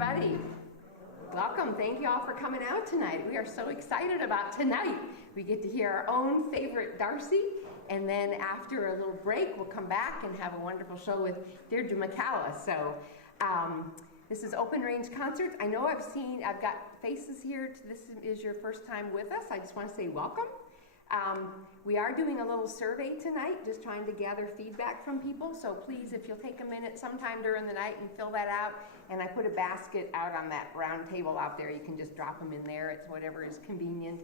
everybody. Welcome. Thank you all for coming out tonight. We are so excited about tonight. We get to hear our own favorite Darcy, and then after a little break, we'll come back and have a wonderful show with Deidre McCalla. So this is Open Range Concerts. I know I've got faces here. This is your first time with us. I just want to say welcome. We are doing a little survey tonight, just trying to gather feedback from people. So please, if you'll take a minute sometime during the night and fill that out. And I put a basket out on that round table out there. You can just drop them in there. It's whatever is convenient.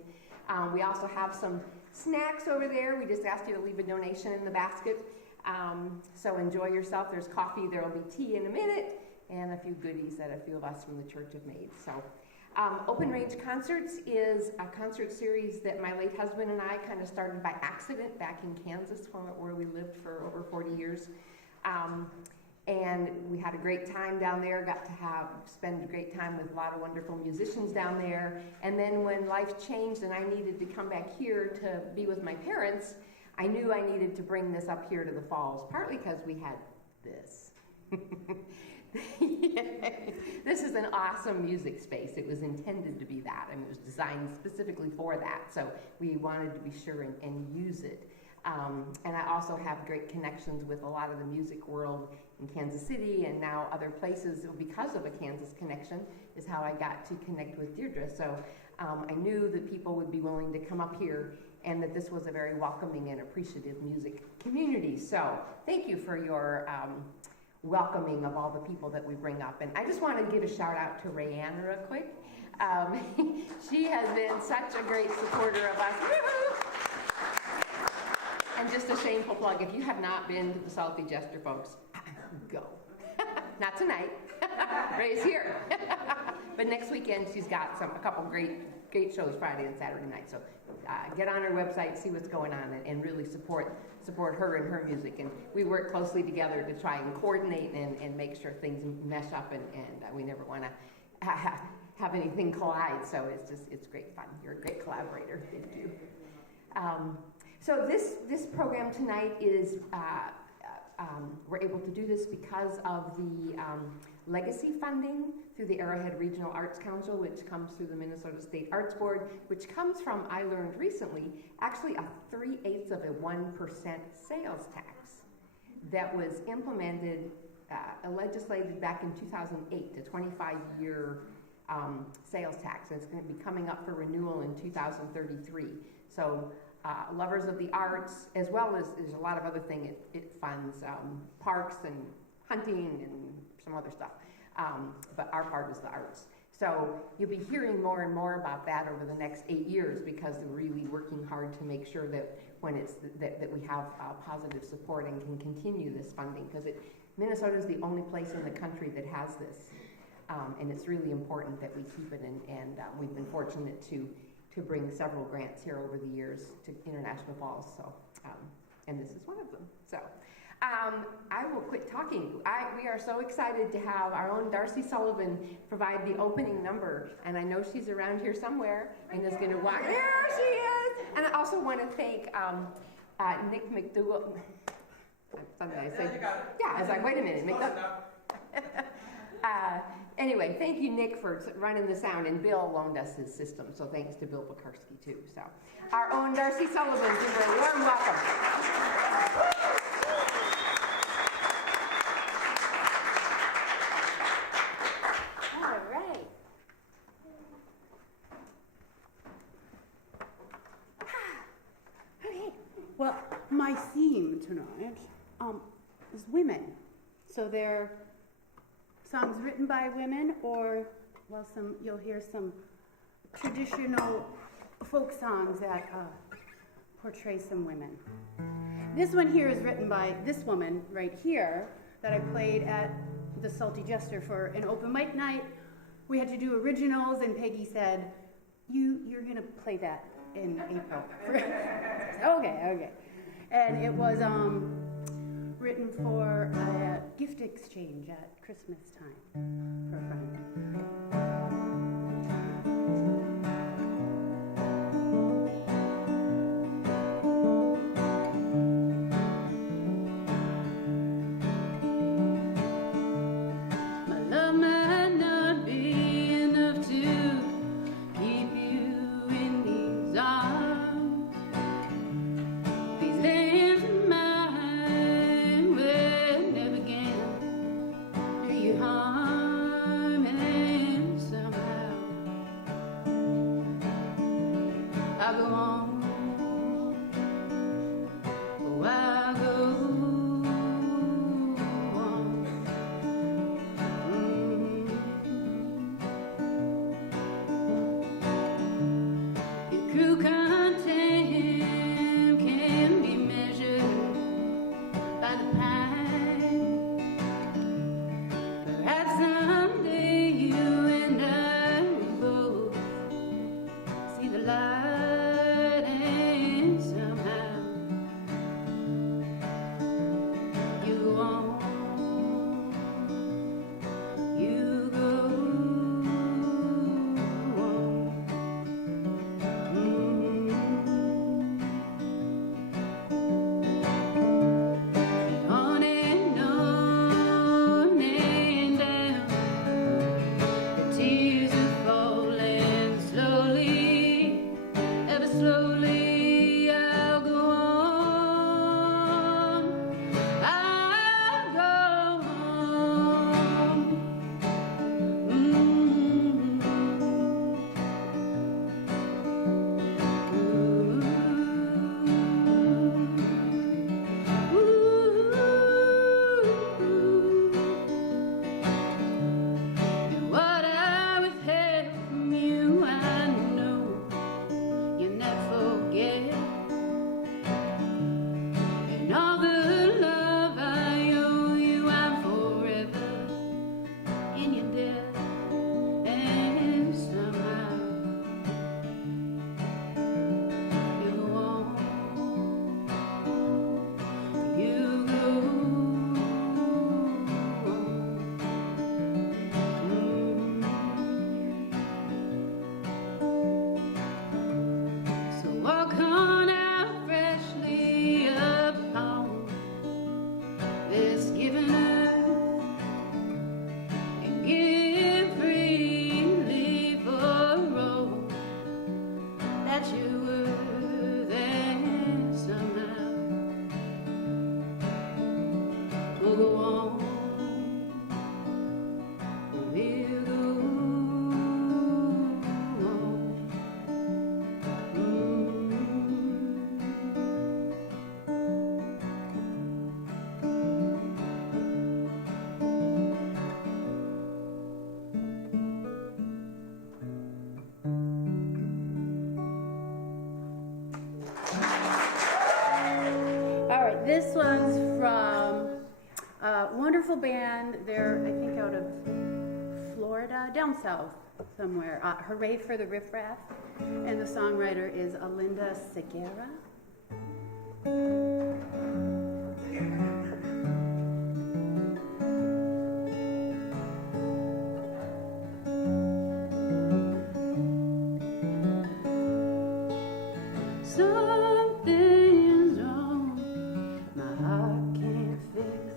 We also have some snacks over there. We just asked you to leave a donation in the basket. So enjoy yourself. There's coffee. There will be tea in a minute. And a few goodies that a few of us from the church have made. So Open Range Concerts is a concert series that my late husband and I kind of started by accident back in Kansas, where we lived for over 40 years. And we had a great time down there, got to spend a great time with a lot of wonderful musicians down there. And then when life changed and I needed to come back here to be with my parents, I knew I needed to bring this up here to the Falls, partly because we had this. This is an awesome music space. It was intended to be that. I mean, it was designed specifically for that. So we wanted to be sure and use it. And I also have great connections with a lot of the music world in Kansas City and now other places. Because of a Kansas connection is how I got to connect with Deirdre. So I knew that people would be willing to come up here and that this was a very welcoming and appreciative music community. So thank you for your welcoming of all the people that we bring up. And I just want to give a shout out to Rayanne real quick. She has been such a great supporter of us. And just a shameful plug, if you have not been to the Salty Jester, folks, go. Not tonight. Ray's here. But next weekend she's got a couple great shows Friday and Saturday night. So get on her website, see what's going on, and really support her and her music. And we work closely together to try and coordinate and make sure things mesh up, and we never want to have anything collide. So it's great fun. You're a great collaborator. Thank you. So this program tonight is we're able to do this because of the legacy funding through the Arrowhead Regional Arts Council, which comes through the Minnesota State Arts Board, which comes from, I learned recently, actually a 3/8 of a 1% sales tax that was implemented, legislated back in 2008, the 25-year sales tax. And it's going to be coming up for renewal in 2033. So lovers of the arts, as well as there's a lot of other things. It funds parks and hunting and some other stuff. But our part is the arts. So you'll be hearing more and more about that over the next 8 years, because they're really working hard to make sure that when that we have positive support and can continue this funding, because Minnesota is the only place in the country that has this, and it's really important that we keep it. And we've been fortunate to bring several grants here over the years to International Falls. So, and this is one of them. So. I will quit talking. We are so excited to have our own Darcy Sullivan provide the opening number, and I know she's around here somewhere and is going to walk. There she is! And I also want to thank Nick McDougall. Something I said. Yeah, I was like, wait a minute. Anyway, thank you, Nick, for running the sound, and Bill loaned us his system, so thanks to Bill Pekarski, too. So, our own Darcy Sullivan, give her a warm welcome. Well, my theme tonight is women. So they're songs written by women, or you'll hear some traditional folk songs that portray some women. This one here is written by this woman right here that I played at the Salty Jester for an open mic night. We had to do originals, and Peggy said, "You're going to play that in April." Okay. And it was written for a gift exchange at Christmas time for a friend. My love might not be I go on. Oh, I go on. Your crew content can be measured by the pine. Perhaps someday you and I will both see the light, and somehow you go on, you go on. On and on and down, the tears are falling slowly, ever slowly. I'll go on, I'll go on. And what I withheld from you, I know you'll never forget. And all the love I owe you, I'm forever in your debt. And somehow you go on, you go on. So walk on out freshly upon this given earth, and give freely for all that you're worth. And somehow we'll go on, we'll go on. All right, this one's from a wonderful band. They're, I think, out of Florida, down south somewhere. Hooray for the Riff Raff. And the songwriter is Alinda Segura. Something's wrong, my heart can't fix.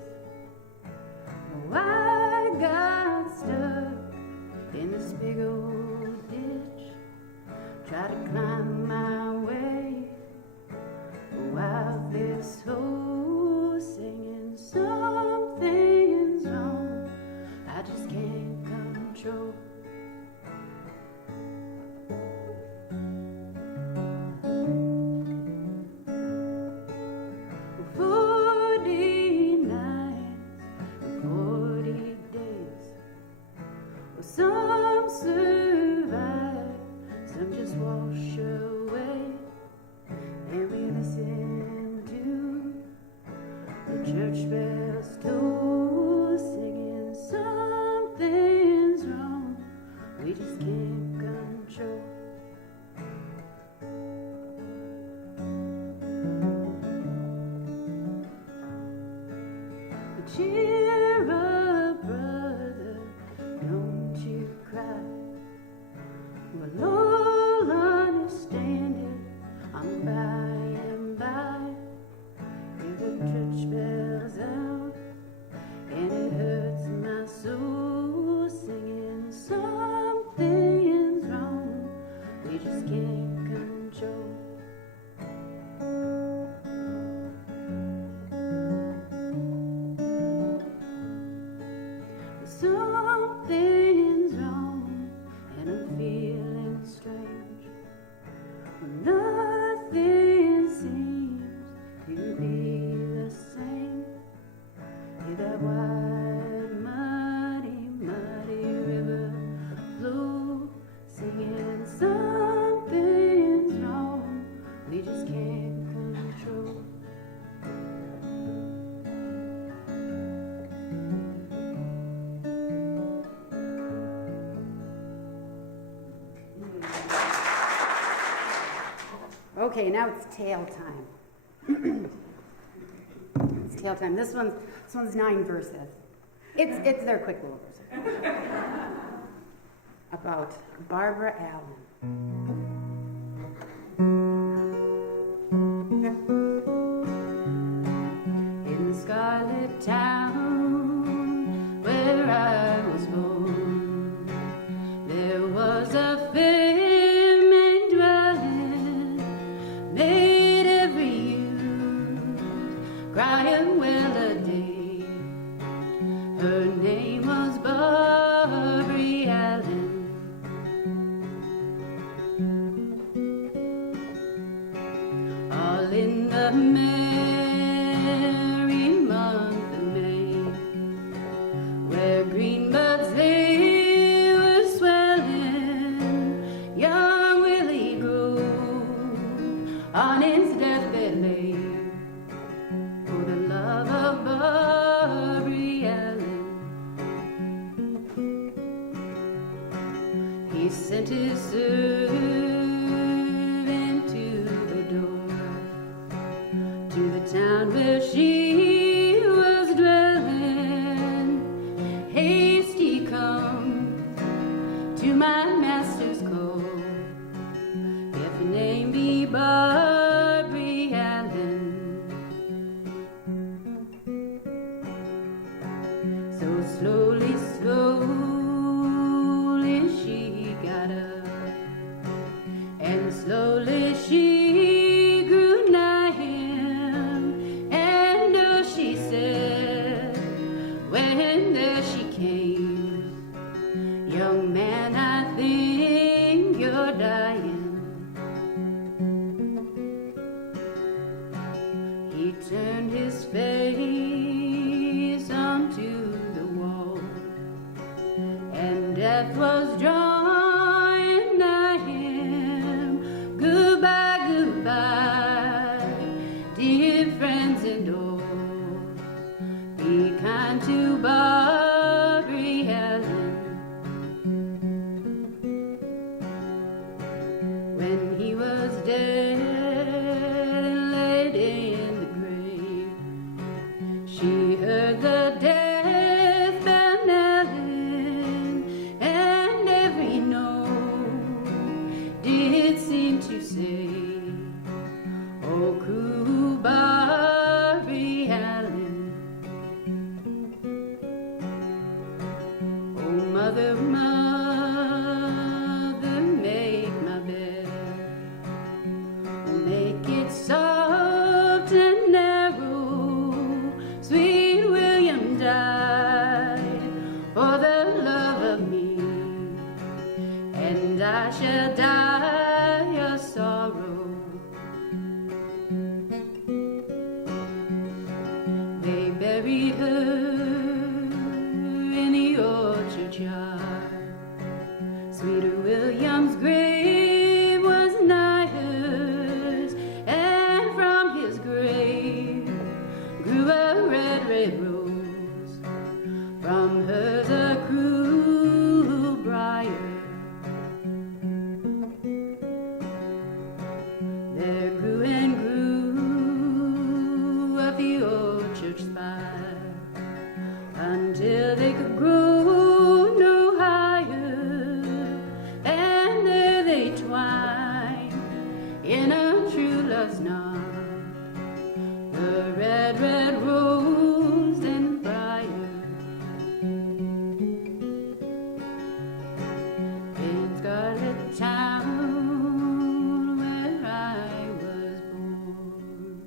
Oh, I got stuck in this big old ditch. Try to climb my way out this hole, singing something's wrong, I just can't control. Some survive, some just wash away, and we listen to the church bells toll, singing something's wrong, we just can't control. But cheer up, brother, don't you cry. We'll all understand it on by and by. Hear the church bells out, Okay, now it's tail time. It's tail time. This one's 9 verses. They're quick little verses. About Barbara Allen. In Scarlet Town, where I was born, there was a fair maid dwelling, made every youth cry and wail a day. Her name was Barbara Allen. All in the merry month of May, where green buds they were swelling, young Willie Grove on his deathbed lay, for the love of Barbara Allen. He sent his servant to the door, to the town where she was dwelling. Haste ye come to my master's call, if the name be Barbara Allen. So slowly, slowly she got up, and slowly she grew nigh him, and oh, she said, when there she came, young man, I think you're dying. He turned his face unto the wall, and death was drawing nigh him. Goodbye, goodbye, dear friends and all. Be kind to Barbara Allen. When he was dead and laid in the grave, she heard the death bell knelling, and every note did seem to say, oh, cruel Barbara Allen. Oh, mother, mother, make my bed. Oh, make it soft and narrow. Sweet William died for the love of me, and I shall die of sorrow. They buried her in the orchard yard. Sweeter William's grave was nigh hers, and from his grave grew a red, red rose. From hers a cruel briar. There grew and grew up the orchard spire, until they could grow no higher, and there they twined in a true love's knot, the red, red rose and briar. In Scarlet Town, where I was born.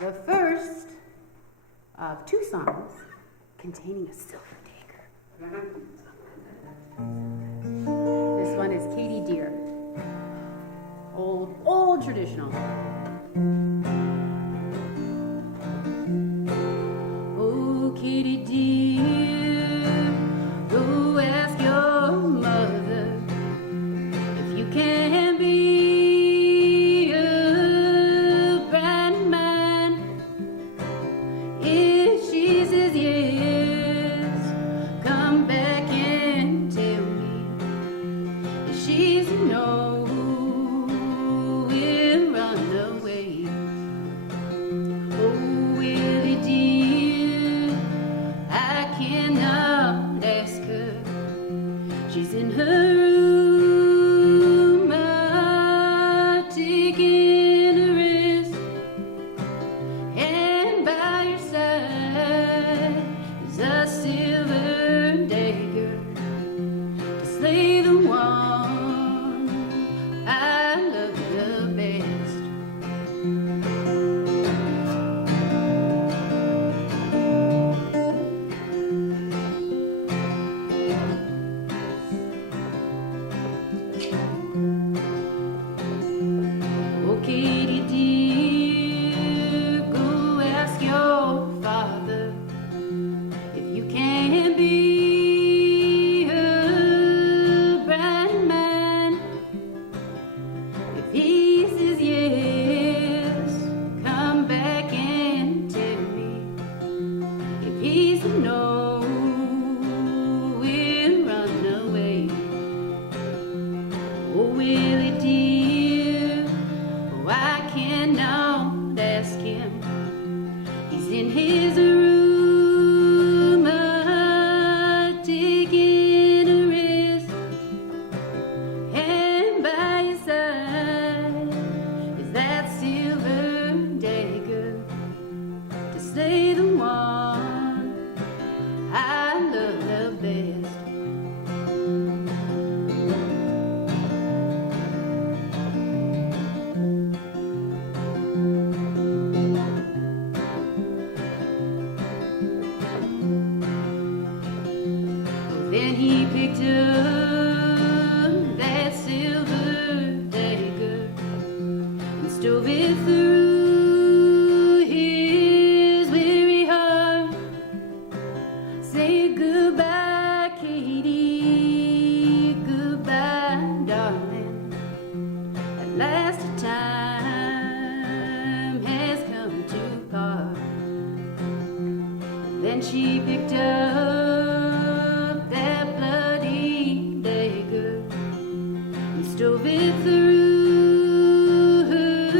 The first of 2 songs containing a silver dagger. This one is Katie Deer. Old traditional. Oh, Katie dear, go ask your mother if you can be a brand man. If she says yes, come back picked up that silver dagger and stove it through his weary heart. Say goodbye, Katie, goodbye, darling. At last the time has come to part. Then she picked up that bloody dagger and stove it through her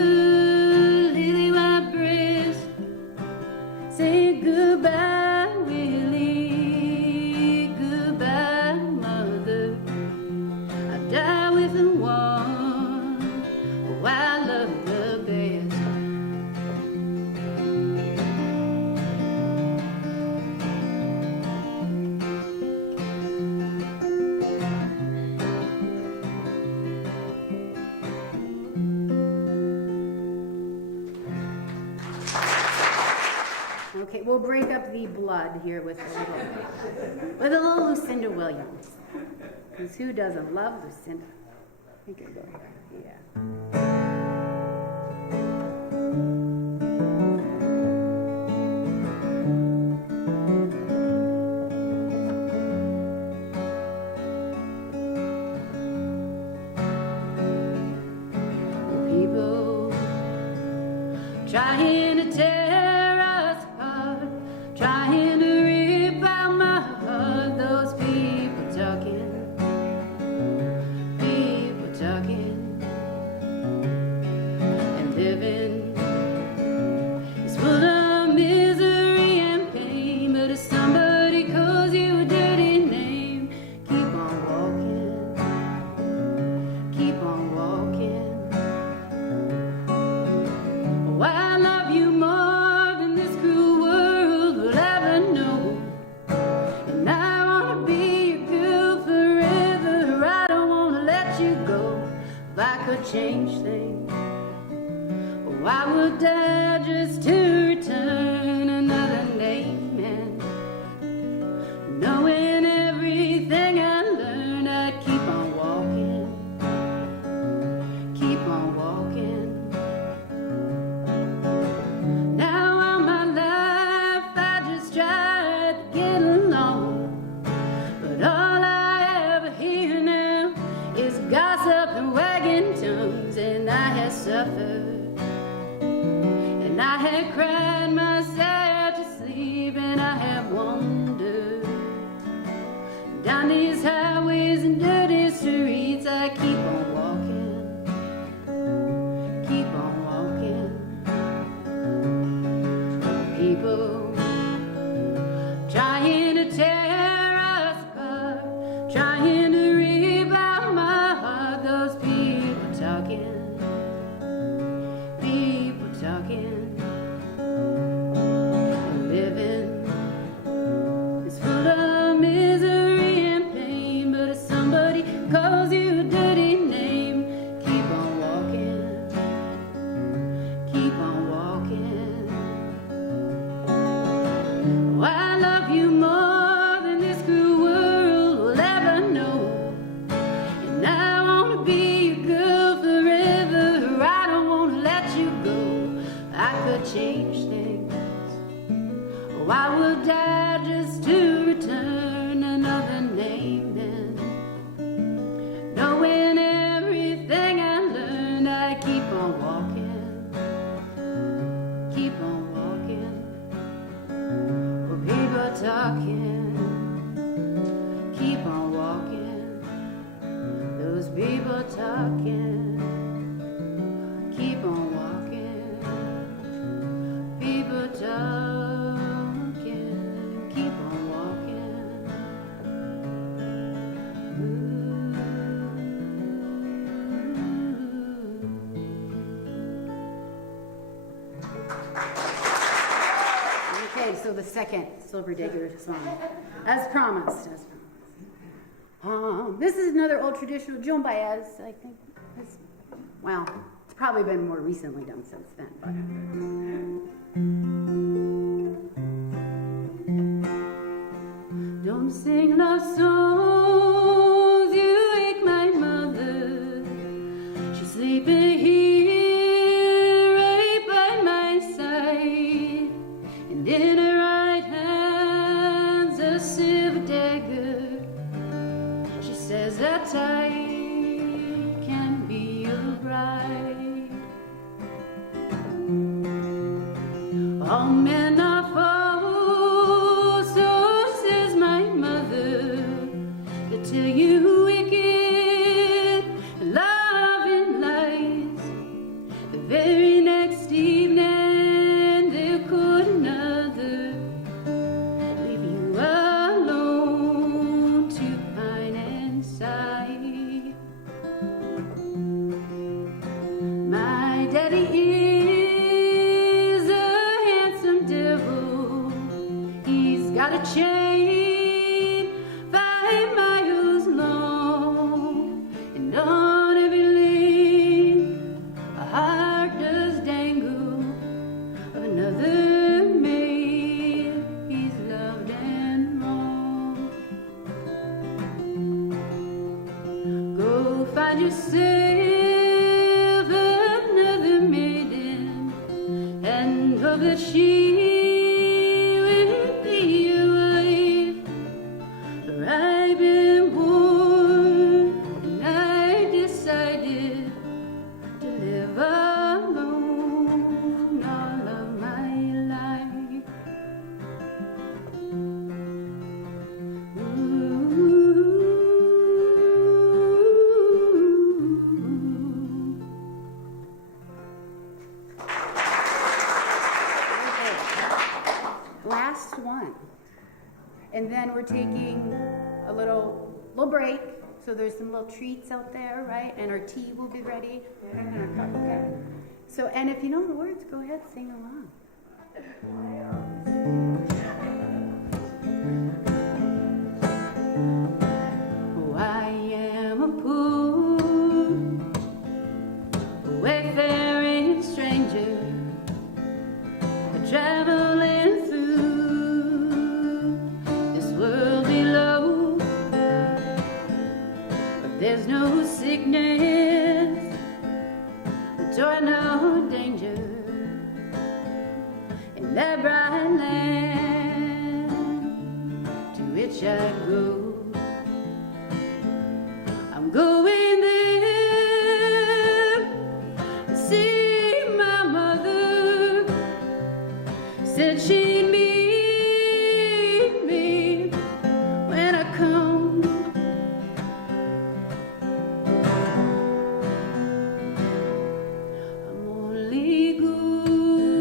lily white breast. Say goodbye, Willie, goodbye, mother. I die with the one who I love the best. Okay, we'll break up the blood here with a little Lucinda Williams. Because who doesn't love Lucinda? I think I go here. Yeah. People trying to tear us apart, trying to rip out my heart. Those people talking, and living is full of misery and pain. But if somebody calls you a dirty name, keep on walking, keep on walking. Oh, I love you more than this cruel world will ever know. And I wanna be your girl forever. I don't wanna let you go. If I could change things, oh, I would die just to return another name. And knowing everything I learned, I'd keep on walking, keep on walking. Now all my life I just tried to get along, but all I ever hear now is gossip and wagging tongues. And I have suffered, and I have cried myself to sleep, and I have wandered down these highways and dirty streets. I keep on walking, keep on walking. People trying to tear us apart, trying to rip out my heart. Those people talking, and living is full of misery and pain. But if somebody calls you a dirty name, keep on walking, keep on walking. Oh, I love you more than this cruel world will ever know. And I wanna be your girl forever. I don't wanna let you go. I could change things, oh, I would die just to return another name. And knowing everything I learned, I keep on walking, keep on walking. Oh, people talking, keep on walking. Those people talking, keep on walking. People talking, keep on walking. Okay, so the second Silver Digger song, as promised. This is another old traditional Joan Baez, I think. Well, it's probably been more recently done since then. But. Don't sing love songs says that I can be your bride. All men are false, so says my mother. They tell you wicked, loving lies. The very next evening they'll court another, leave you alone to pine and sigh. My daddy is a handsome devil. He's got a chain 5 miles long, and on every link a heart does dangle of another maid he's loved and wronged. Go find yourself another maiden and hope that she will be your wife. For I've been warned and I decided to live alone all of my life. Last one. And then we're taking a little break. So there's some little treats out there, right? And our tea will be ready. Okay. So, and if you know the words, go ahead, sing along. Oh, I am a poor, wayfaring stranger, traveling through this world below. But there's no sickness, joy, no danger in that bright land to which I go. I'm going there to see my mother. Said she'd meet me when I come. I'm only going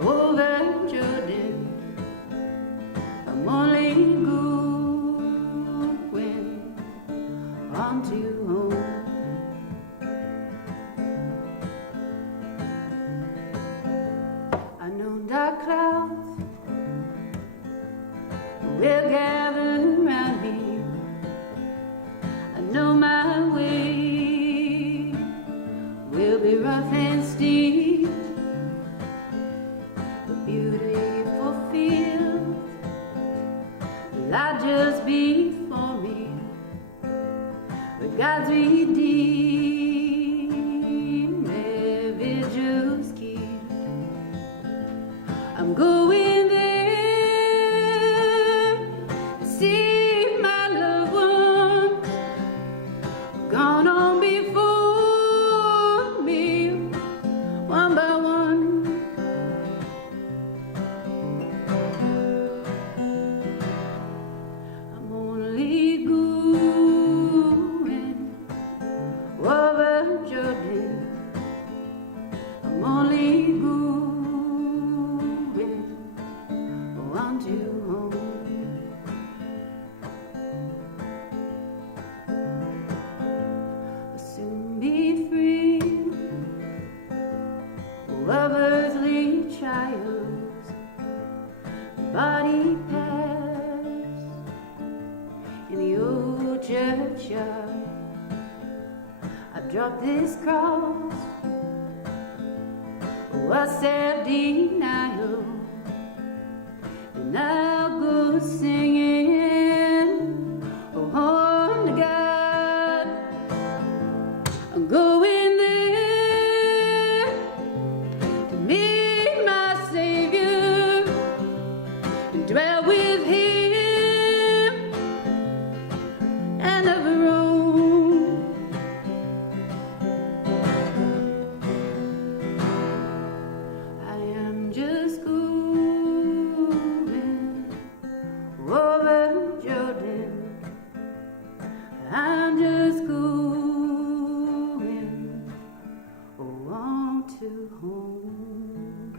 over Jordan. I'm only going on to home. I know dark clouds will gather around me. I know my way will be rough and steep, but beautiful fields lie just before me, where God's redeemed every Jew's keep. I'm going there to see my loved ones gone on before me, one by one. I'm only going over Jordan. I'm only going on to home. I'll soon be free of earthly trials, body pass in the old churchyard. I've dropped this cross, what's self-denial, and I'll go singing, oh, home to God. I'm going there to meet my Savior and dwell with Him I'm just going on to home.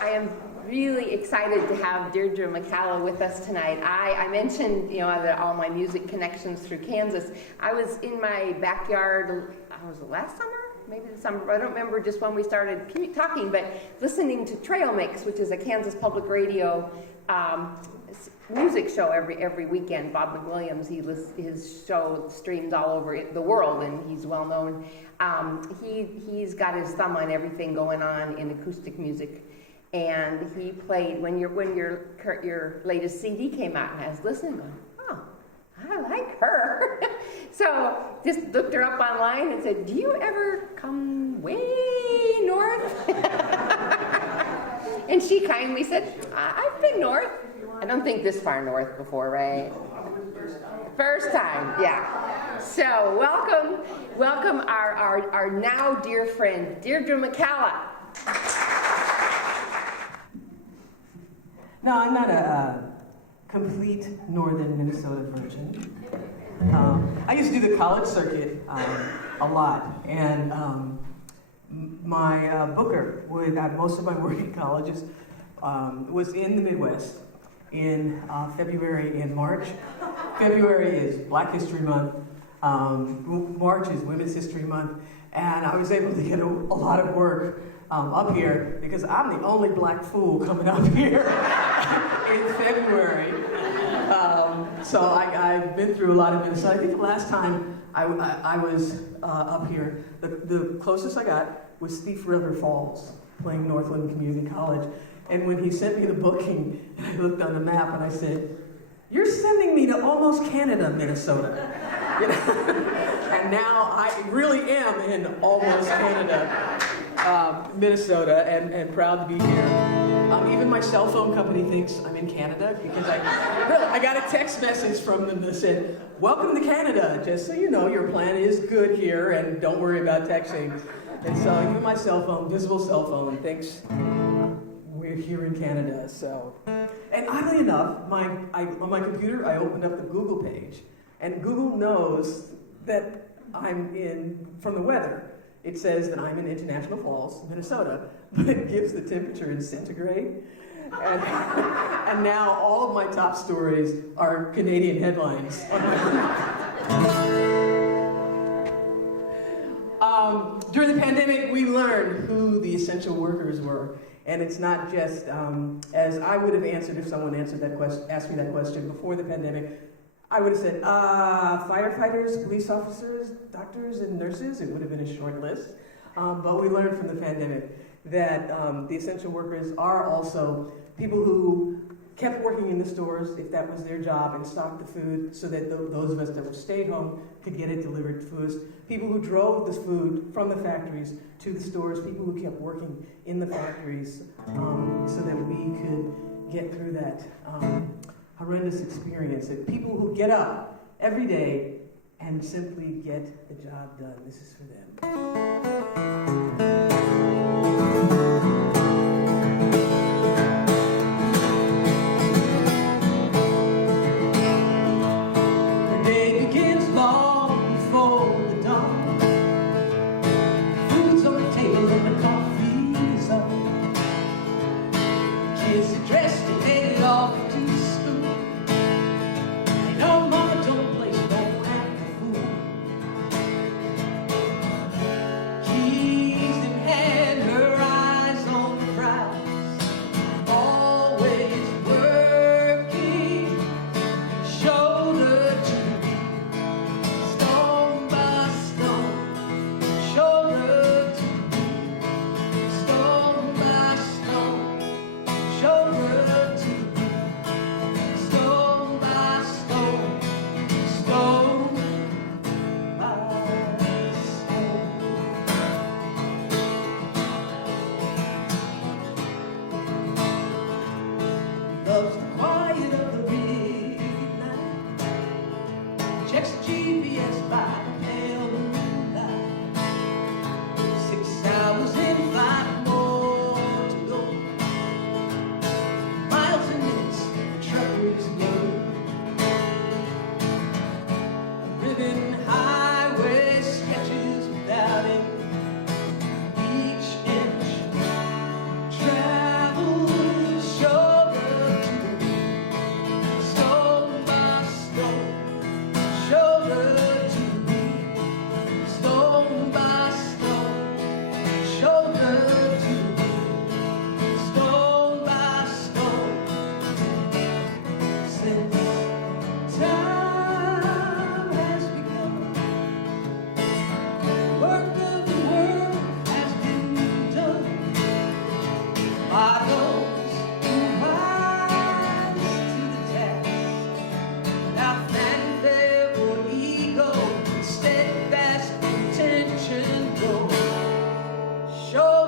I am really excited to have Deidre McCalla with us tonight. I mentioned, that all my music connections through Kansas. I was in my backyard, was it last summer? Maybe the summer, I don't remember just when we started talking, but listening to Trail Mix, which is a Kansas Public Radio music show every weekend. Bob McWilliams, his show streams all over the world, and he's well known. He's got his thumb on everything going on in acoustic music. And he played when your latest CD came out, and I was listening, going, oh, I like her. So just looked her up online and said, do you ever come way north? And she kindly said, I've been north. I don't think this far north before, right? First time, yeah. So welcome our now dear friend, Deidre McCalla. No, I'm not a complete northern Minnesota virgin. I used to do the college circuit a lot, and my booker at most of my work in colleges was in the Midwest in February and March. February is Black History Month. March is Women's History Month, and I was able to get a lot of work up here because I'm the only black fool coming up here in February. So I've been through a lot of Minnesota. I think the last time I was up here, the closest I got was Thief River Falls, playing Northland Community College. And when he sent me the booking, I looked on the map and I said, "You're sending me to almost Canada, Minnesota." And now I really am in almost Canada, Minnesota, and proud to be here. Even my cell phone company thinks I'm in Canada because I got a text message from them that said, "Welcome to Canada. Just so you know, your plan is good here, and don't worry about texting." And so even my cell phone, visible cell phone, thinks we're here in Canada. So, and oddly enough, on my computer, I opened up the Google page, and Google knows that I'm from the weather. It says that I'm in International Falls, Minnesota, but it gives the temperature in centigrade. And now all of my top stories are Canadian headlines. During the pandemic, we learned who the essential workers were. And it's not just, as I would have answered if someone asked me that question before the pandemic, I would have said, firefighters, police officers, doctors, and nurses. It would have been a short list. But we learned from the pandemic that the essential workers are also people who kept working in the stores, if that was their job, and stocked the food so that those of us that stayed home could get it delivered to us. People who drove the food from the factories to the stores, people who kept working in the factories so that we could get through that horrendous experience. That people who get up every day and simply get the job done. This is for them. The day begins long before the dawn. Food's on the table and the coffee's up. Kids are dressed and headed off to school. They know mama don't play, so don't act a fool.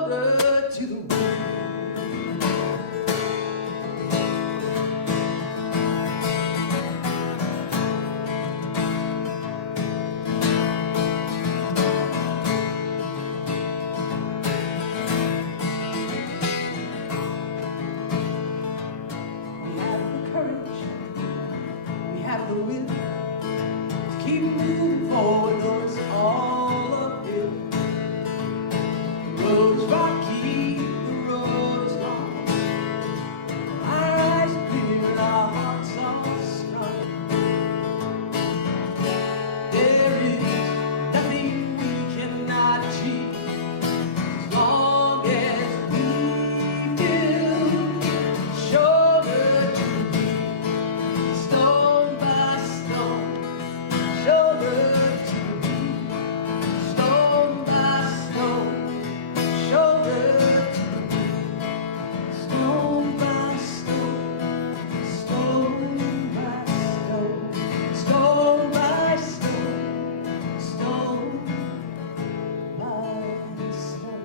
shoulder to the wind. We have the courage, we have the will to keep moving forward, though it's all uphill. The road is rocky, the road is long. Our eyes are clear and our hearts are strong. There is nothing we cannot achieve as long as we build shoulder to beat, stone by stone, shoulder to beat, stone by stone, shoulder to beat, stone by stone, stone by stone, stone by stone, stone by stone.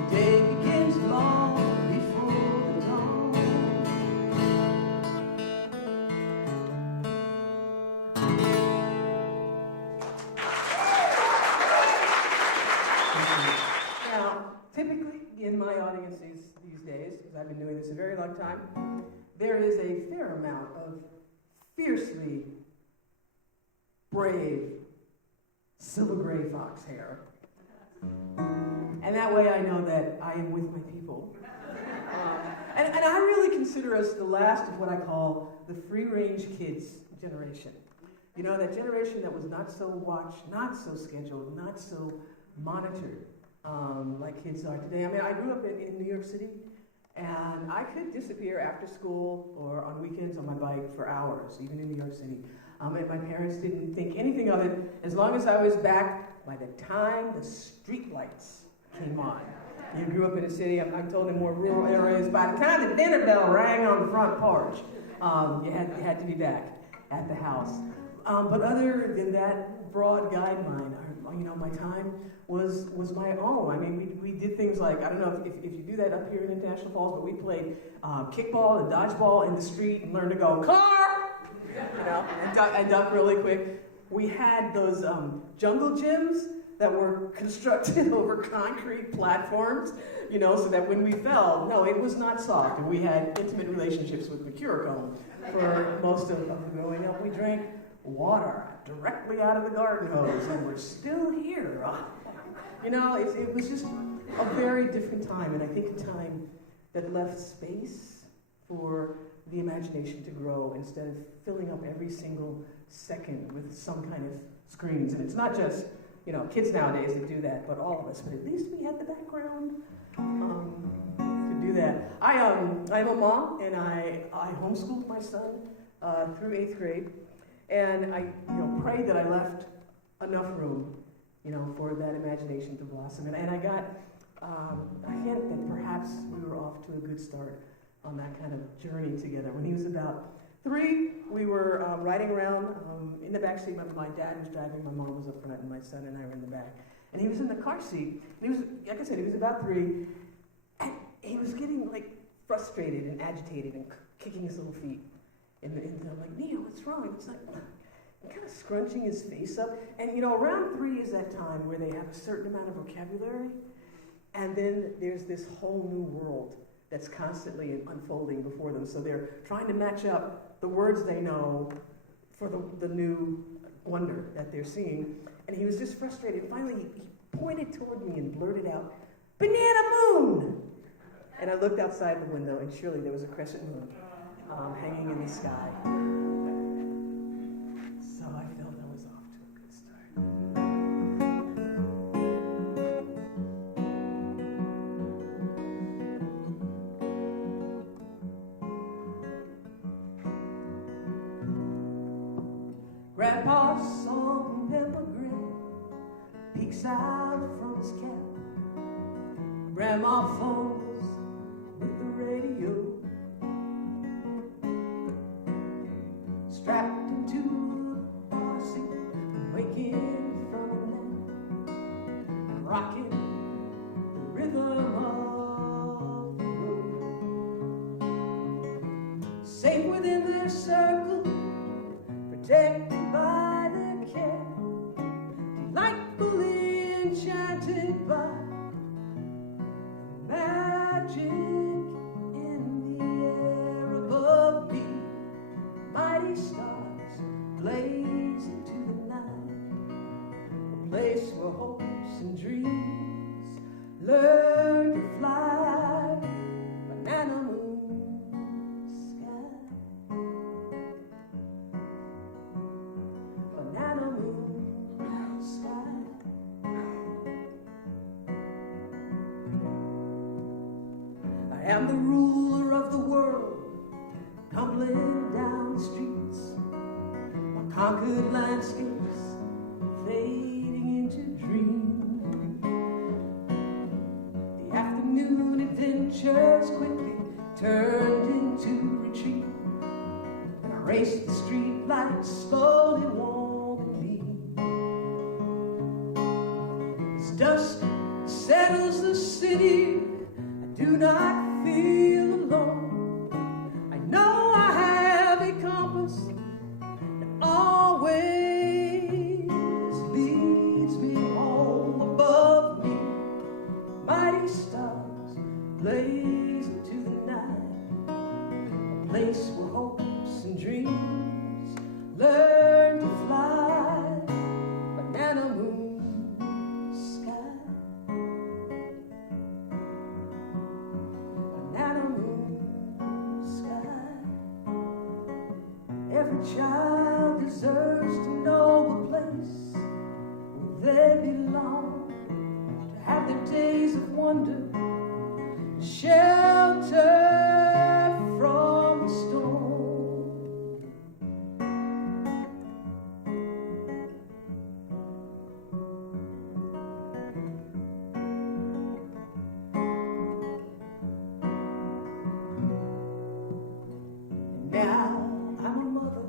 The day begins long before the dawn. Now, typically in my audiences these days, because I've been doing this a very long time, there is a fair amount of fiercely brave silver gray fox hair. And that way I know that I am with my people. And I really consider us the last of what I call the free-range kids generation. You know, that generation that was not so watched, not so scheduled, not so monitored like kids are today. I mean, I grew up in New York City, and I could disappear after school or on weekends on my bike for hours, even in New York City. And my parents didn't think anything of it as long as I was back by the time the street lights came on. You grew up in a city, I'm told in more rural areas, by the time the dinner bell rang on the front porch, you had to be back at the house. But other than that broad guideline, my time was my own. I mean, we did things like, I don't know if you do that up here in International Falls, but we played kickball and dodgeball in the street and learned to go, car! And duck really quick. We had those jungle gyms that were constructed over concrete platforms, so that when we fell, no, it was not soft. And we had intimate relationships with the Curacone for most of growing up. We drank water directly out of the garden hose, and we're still here. It was just a very different time, and I think a time that left space for the imagination to grow instead of filling up every single second with some kind of screens. And it's not just kids nowadays that do that, but all of us. But at least we had the background to do that. I'm a mom, and I homeschooled my son through 8th grade, and I prayed that I left enough room, for that imagination to blossom. And I got a hint that perhaps we were off to a good start on that kind of journey together. When he was about 3, we were riding around in the backseat. My dad was driving, my mom was up front, and my son and I were in the back. And he was in the car seat, and he was, like I said, he was about 3, and he was getting frustrated and agitated and kicking his little feet. And I'm like, Neo, what's wrong? It's like, kind of scrunching his face up. And around 3 is that time where they have a certain amount of vocabulary, and then there's this whole new world that's constantly unfolding before them. So they're trying to match up the words they know for the new wonder that they're seeing. And he was just frustrated. Finally, he pointed toward me and blurted out, "Banana moon!" And I looked outside the window, and surely there was a crescent moon hanging in the sky. So I felt I was off to a good start. Grandpa's salt and pepper grin peeks out from his cap. Grandma phones with the radio, strapped into a rocking the rhythm of the road. Safe within their circle, protected by their care, delightfully enchanted by the magic in the air above me. Mighty stars blaze into the night, a place where hopes and dreams learn to fly. Banana moon sky, banana moon sky. I am the ruler of the world, tumbling down the streets, my conquered landscapes fading into dreams. The afternoon adventures quickly turned into retreat, and I raced the street lights slowly warming me. As dusk settles the city, I do not feel alone. I know I have a compass that always leads me home. Above me, mighty stars blaze into the night, a place where hopes and dreams learn to fly. Banana moon sky, banana moon sky. Every child deserves to know a place where they belong, to have their days of wonder, shelter from the storm. And now I'm a mother,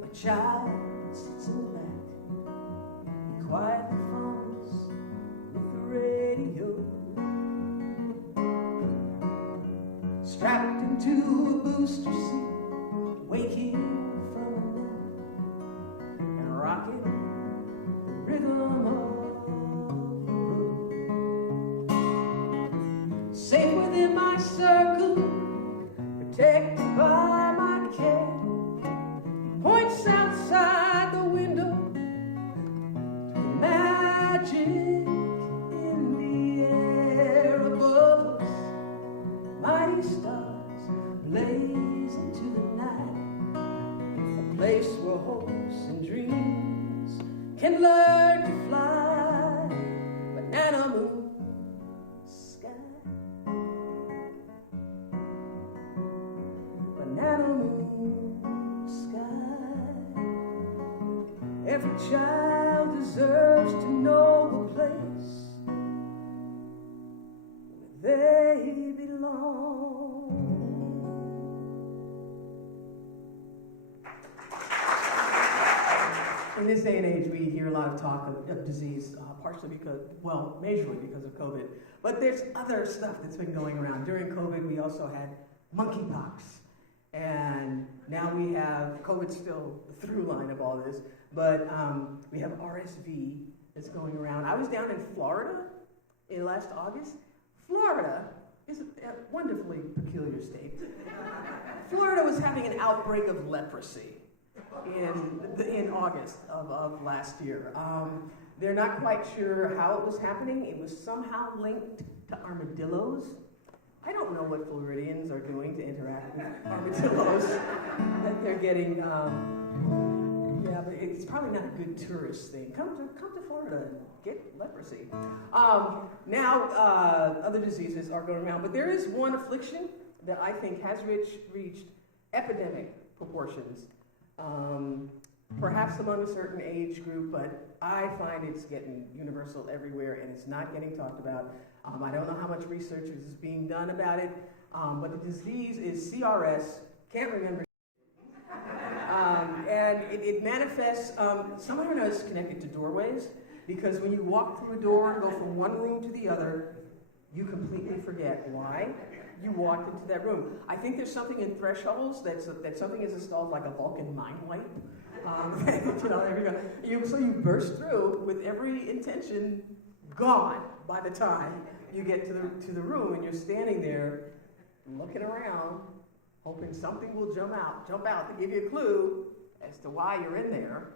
my child sits in the back, he quietly fumbles with the radio, strapped into a booster seat, waking from a nap, and rocking the rhythm of the road. Safe within my circle, protected by my care, points outside the window to the magic in the air above us. Mighty stars blaze into the night, a place where hopes and dreams can learn to fly. Banana moon sky, banana moon sky. Every child deserves to know a place where they belong. In this day and age, we hear a lot of talk of disease, partially because, well, majorly because of COVID. But there's other stuff that's been going around. During COVID, we also had monkeypox. And now we have, COVID's still the through line of all this, but we have RSV that's going around. I was down in Florida in last August. Florida is a wonderfully peculiar state. Florida was having an outbreak of leprosy in August of last year. They're not quite sure how it was happening. It was somehow linked to armadillos. I don't know what Floridians are doing to interact with armadillos that they're getting. Yeah, but it's probably not a good tourist thing. Come to Florida and get leprosy. Now, other diseases are going around, but there is one affliction that I think has reached epidemic proportions. Perhaps among a certain age group, but I find it's getting universal everywhere and it's not getting talked about. I don't know how much research is being done about it, but the disease is CRS, can't remember. And it manifests, somehow or another it's connected to doorways. Because when you walk through a door and go from one room to the other, you completely forget why you walked into that room. I think there's something in thresholds that something is installed like a Vulcan mind wipe. So you burst through with every intention gone by the time you get to the room, and you're standing there looking around, hoping something will jump out to give you a clue as to why you're in there.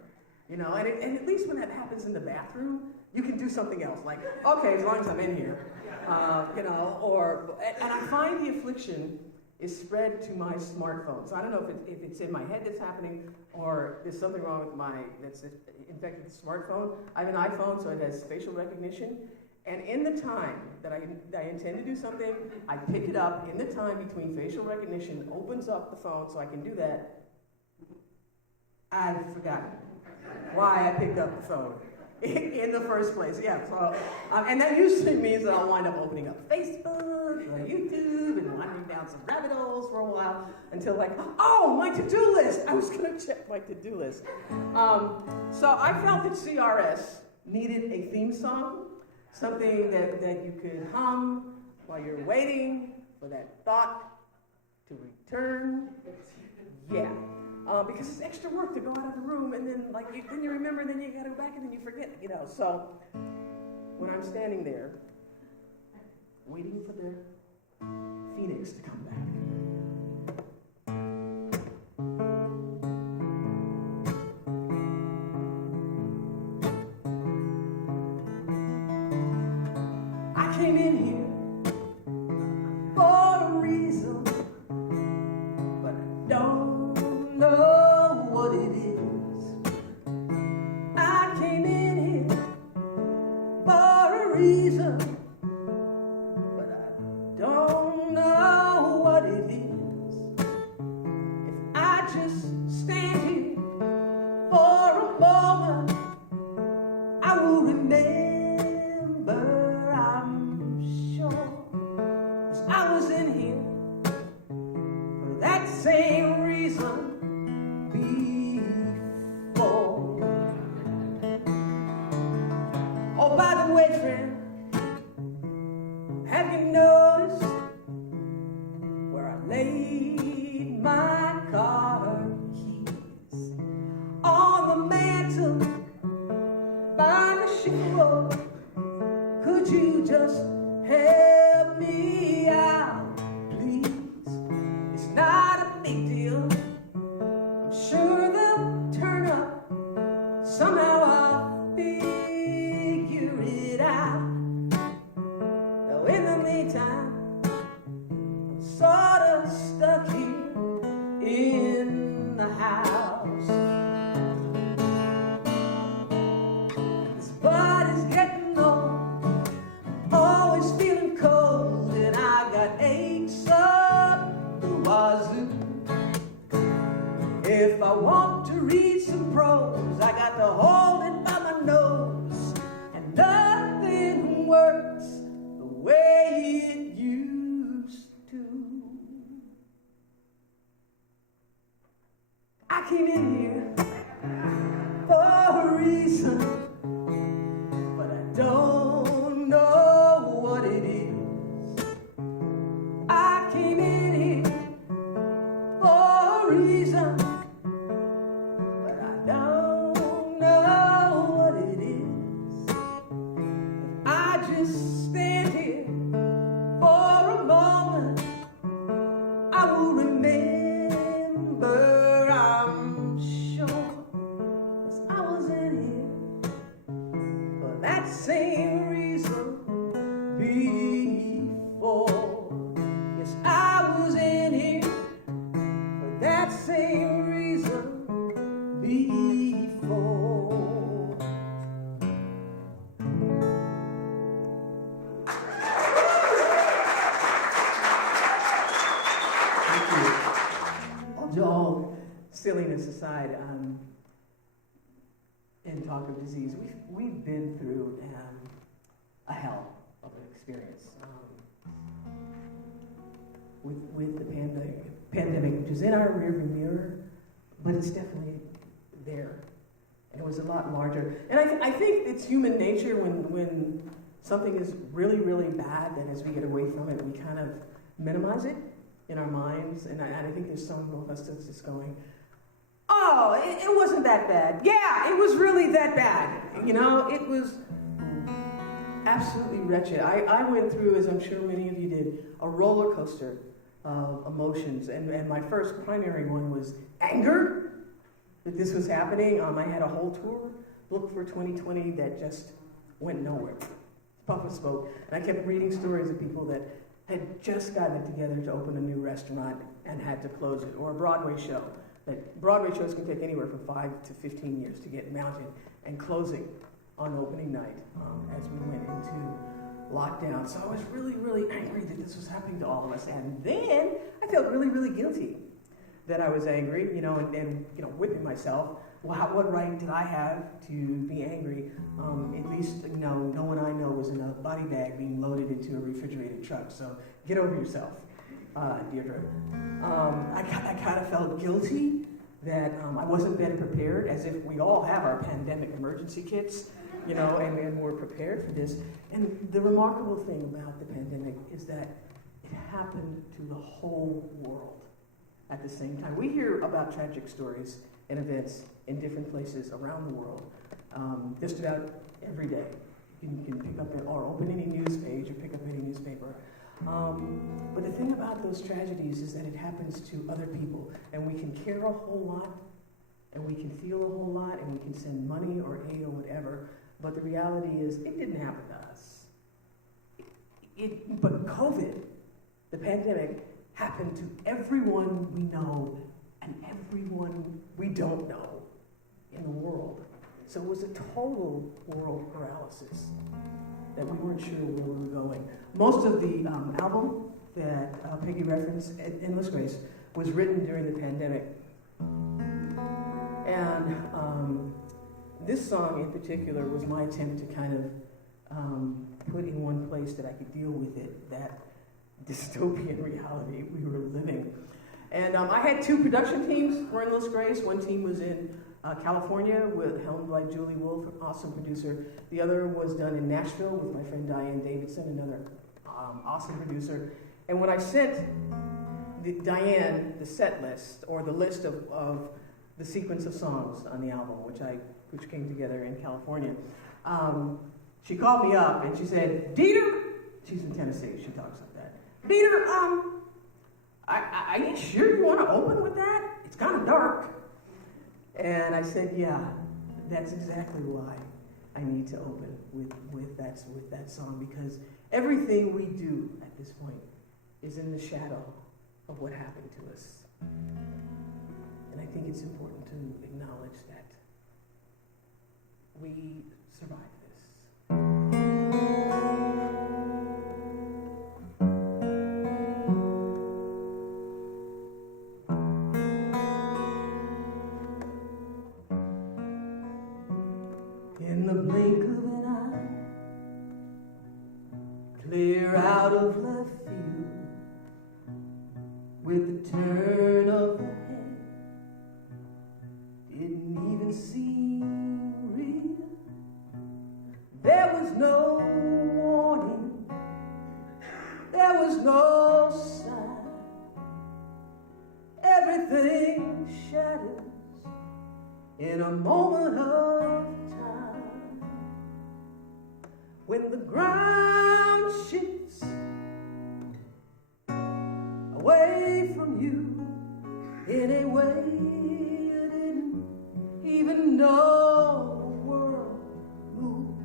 And at least when that happens in the bathroom, you can do something else. Like, okay, as long as I'm in here, and I find the affliction is spread to my smartphone. So I don't know if it's in my head that's happening, or there's something wrong with that's infected the smartphone. I have an iPhone, so it has facial recognition. And in the time that I intend to do something, I pick it up. In the time between facial recognition opens up the phone so I can do that, I've forgotten why I picked up the phone in the first place. Yeah, so, and that usually means that I'll wind up opening up Facebook or YouTube and wandering down some rabbit holes for a while until oh, my to-do list. I was going to check my to-do list. So I felt that CRS needed a theme song, something that you could hum while you're waiting for that thought to return. Yeah. Because it's extra work to go out of the room, and then then you remember, then you gotta go back, and then you forget, So when I'm standing there, waiting for the phoenix to come back, I came in here for a reason, but I don't know what it is. I came in here for a reason, but I don't know what it is. If I just stand here for a moment, I will remember, I'm sure, 'cause I was in here for that same reason. Oh, by the way, friend, have you noticed where I laid my car keys? On the mantle by the shore. Could you just help me out, please? It's not a big deal. I'm sure they'll turn up. Somehow I'll figure it out. Now in the meantime, I'm sort of stuck here in the house. This body's getting old, always feeling cold, and I got aches up the wazoo. If I want to read some prose, I got to hold it by my nose, and nothing works the way it used to. I came in here for a reason, but I don't know what it is. I came in here for a reason, but I don't know what it is. If I just stand here for a moment, I will remember, I'm sure, 'cause I was in here for that same reason before. Yes, I was in here for that same reason before. Thank you. All silliness aside, in talk of disease, we've been through a hell of an experience with the pandemic, which is in our rearview mirror, but it's definitely there. And It was a lot larger. And I think it's human nature when something is really, really bad, that as we get away from it, we kind of minimize it in our minds. And I think there's some of us that's just going, oh, it wasn't that bad. Yeah, it was really that bad. You know, it was absolutely wretched. I went through, as I'm sure many of you did, a roller coaster of emotions. And my first primary one was anger that this was happening. I had a whole tour booked for 2020 that just went nowhere. Papa spoke. And I kept reading stories of people that had just gotten it together to open a new restaurant and had to close it, or a Broadway show. That Broadway shows can take anywhere from 5 to 15 years to get mounted and closing on opening night as we went into lockdown. So I was really, really angry that this was happening to all of us. And then I felt really, really guilty that I was angry, and whipping myself. Well, what right did I have to be angry? At least, no one I know was in a body bag being loaded into a refrigerated truck. So get over yourself, Deirdre. I kind of felt guilty that I wasn't better prepared, as if we all have our pandemic emergency kits, and we're prepared for this. And the remarkable thing about the pandemic is that it happened to the whole world at the same time. We hear about tragic stories and events in different places around the world, just about every day. You can pick up or open any news page or pick up any newspaper. But the thing about those tragedies is that it happens to other people, and we can care a whole lot, and we can feel a whole lot, and we can send money or aid or whatever, but the reality is it didn't happen to us. But COVID, the pandemic, happened to everyone we know and everyone we don't know in the world. So it was a total world paralysis that we weren't sure where we were going. Most of the album that Peggy referenced, Endless Grace, was written during the pandemic. And this song in particular was my attempt to kind of put in one place that I could deal with it, that dystopian reality we were living. And I had two production teams for Endless Grace. One team was in California, helmed by Julie Wolfe, an awesome producer. The other was done in Nashville with my friend Diane Davidson, another awesome producer. And when I sent Diane the set list, or the list of the sequence of songs on the album, which came together in California, she called me up and she said, Deidre, she's in Tennessee, she talks like that. Deidre, are you sure you want to open with that? It's kind of dark. And I said, yeah, that's exactly why I need to open with that song, because everything we do at this point is in the shadow of what happened to us. And I think it's important to acknowledge that we survived this. In the blink of an eye, clear out of left field, with the turn of the head, didn't even seem real. There was no warning, there was no sign. Everything shatters in a moment of time. When the ground shifts away from you in a way you didn't even know the world moved.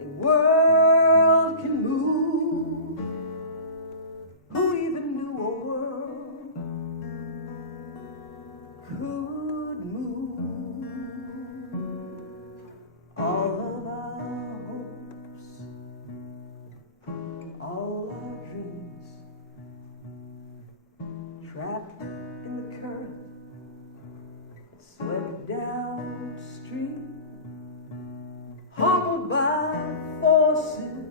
A world can move. Who even knew a world could move? All of our hopes, all our dreams, trapped in the current, swept downstream, humbled by forces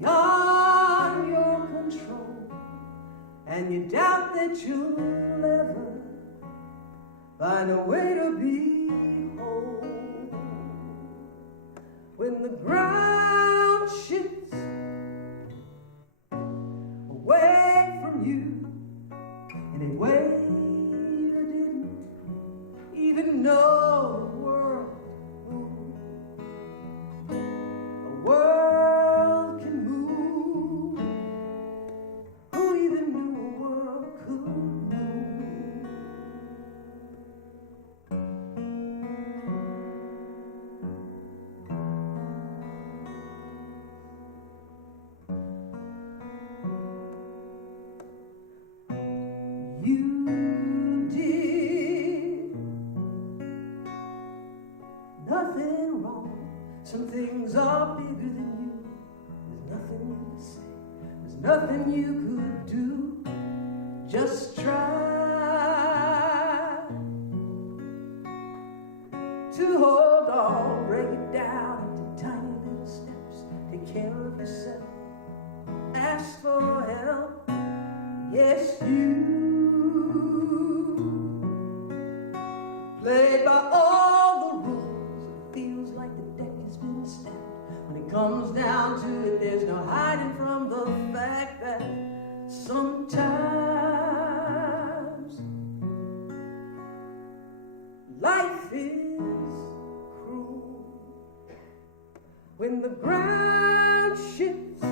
beyond your control, and you doubt that you'll ever find a way to be whole. When the ground shifts away from you in a way you didn't even know the world moved. A world can move. Who even knew a world could move? You did nothing wrong. Some things are bigger than you. There's nothing you can say. There's nothing you could do. Just try to hold on. Break it down into tiny little steps. Take care of yourself. Ask for help. Yes, you played by all the rules. It feels like the deck has been stacked. When it comes down to it, there's no hiding from the fact that sometimes life is cruel. When the ground shifts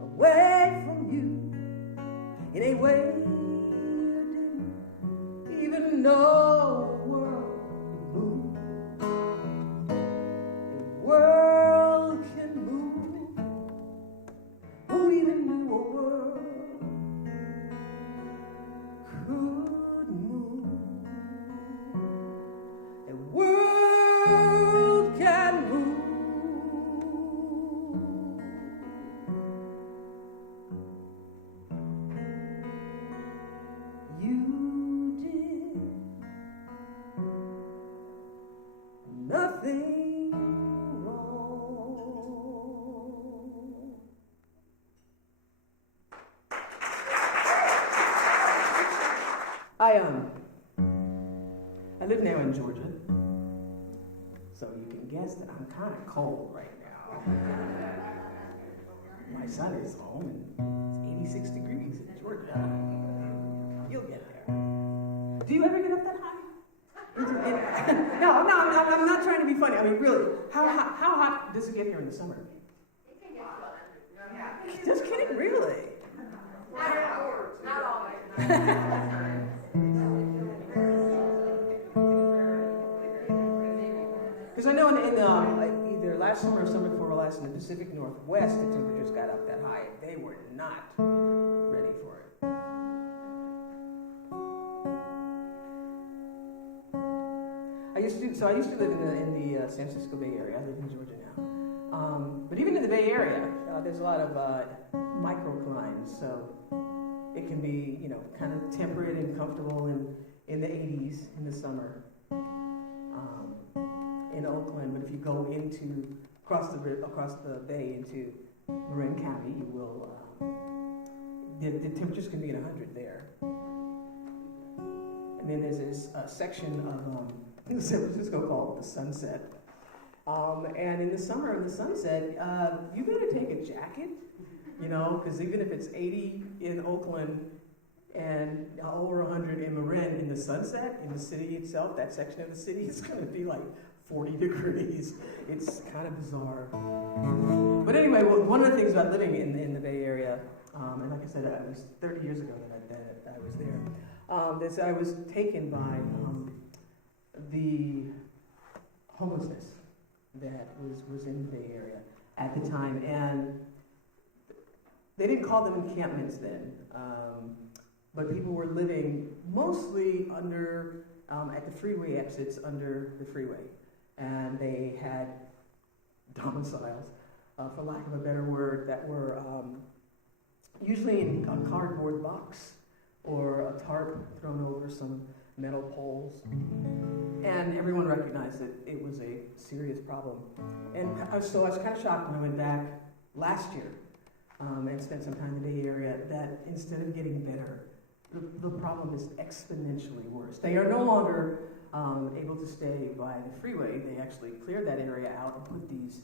away from you in a way you didn't even know the world could move. The world can move. Who even knew a world could move? A world can move. You did nothing wrong. I live now in Georgia, so you can guess that I'm kind of cold right now. My son is home, and it's 86 degrees in Georgia. You'll get there. Do you ever get up that high? No, I'm not trying to be funny. I mean, really, how hot does it get here in the summer? It can get to 100. Yeah. Just kidding, really? Not always. Because I know in either last summer or summer before last in the Pacific Northwest, the temperatures got up that high. They were not ready for it. I used to live in the San Francisco Bay Area. I live in Georgia now. But even in the Bay Area, there's a lot of microclimes, so it can be, kind of temperate and comfortable in the 80s in the summer in Oakland. But if you go across the bay into Marin County, you will the temperatures can be in 100 there. And then there's this section of San Francisco called the Sunset. And in the summer, in the sunset, you better take a jacket, because even if it's 80 in Oakland and over 100 in Marin, in the sunset, in the city itself, that section of the city is going to be like 40 degrees. It's kind of bizarre. But anyway, one of the things about living in the Bay Area, and like I said, it was 30 years ago that I was there, is I was taken by the homelessness that was in the Bay Area at the time, and they didn't call them encampments then, but people were living mostly under at the freeway exits under the freeway, and they had domiciles, for lack of a better word, that were usually in a cardboard box or a tarp thrown over some metal poles. And everyone recognized that it was a serious problem. And so I was kind of shocked when I went back last year and spent some time in the Bay Area that instead of getting better, the problem is exponentially worse. They are no longer able to stay by the freeway. They actually cleared that area out and put these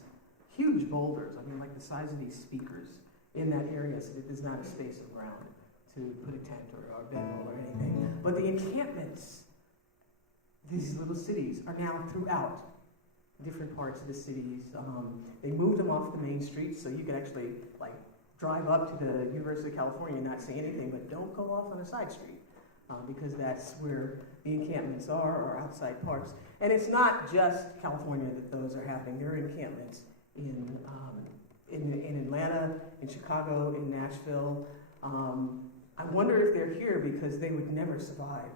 huge boulders, I mean like the size of these speakers, in that area so that there's not a space of ground to put a tent or a bedroll or anything. But the encampments, these little cities, are now throughout different parts of the cities. They moved them off the main streets so you could actually like drive up to the University of California and not say anything, but don't go off on a side street because that's where the encampments are, or outside parks. And it's not just California that those are happening. There are encampments in Atlanta, in Chicago, in Nashville. I wonder if they're here because they would never survive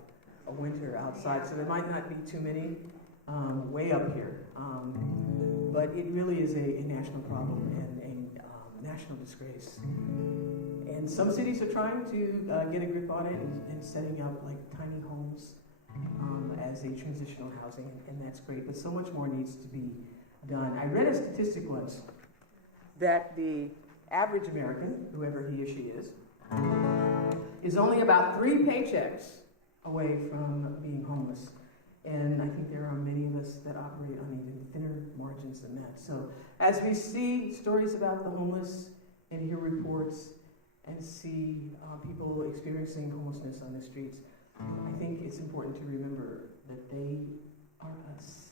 a winter outside, so there might not be too many way up here. But it really is a national problem and a national disgrace. And some cities are trying to get a grip on it and setting up like tiny homes as a transitional housing, and that's great, but so much more needs to be done. I read a statistic once that the average American, whoever he or she is only about 3 paychecks away from being homeless. And I think there are many of us that operate on even thinner margins than that. So as we see stories about the homeless and hear reports and see people experiencing homelessness on the streets, I think it's important to remember that they are us.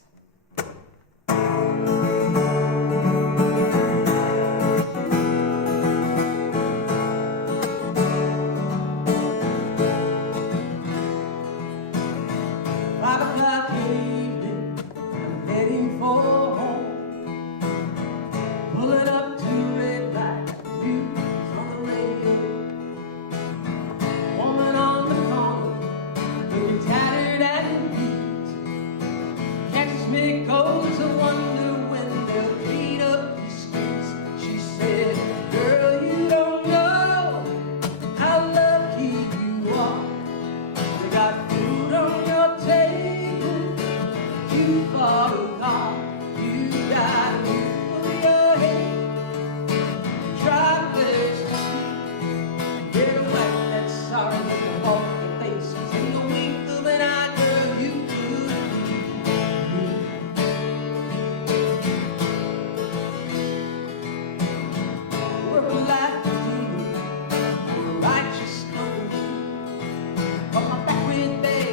But my back with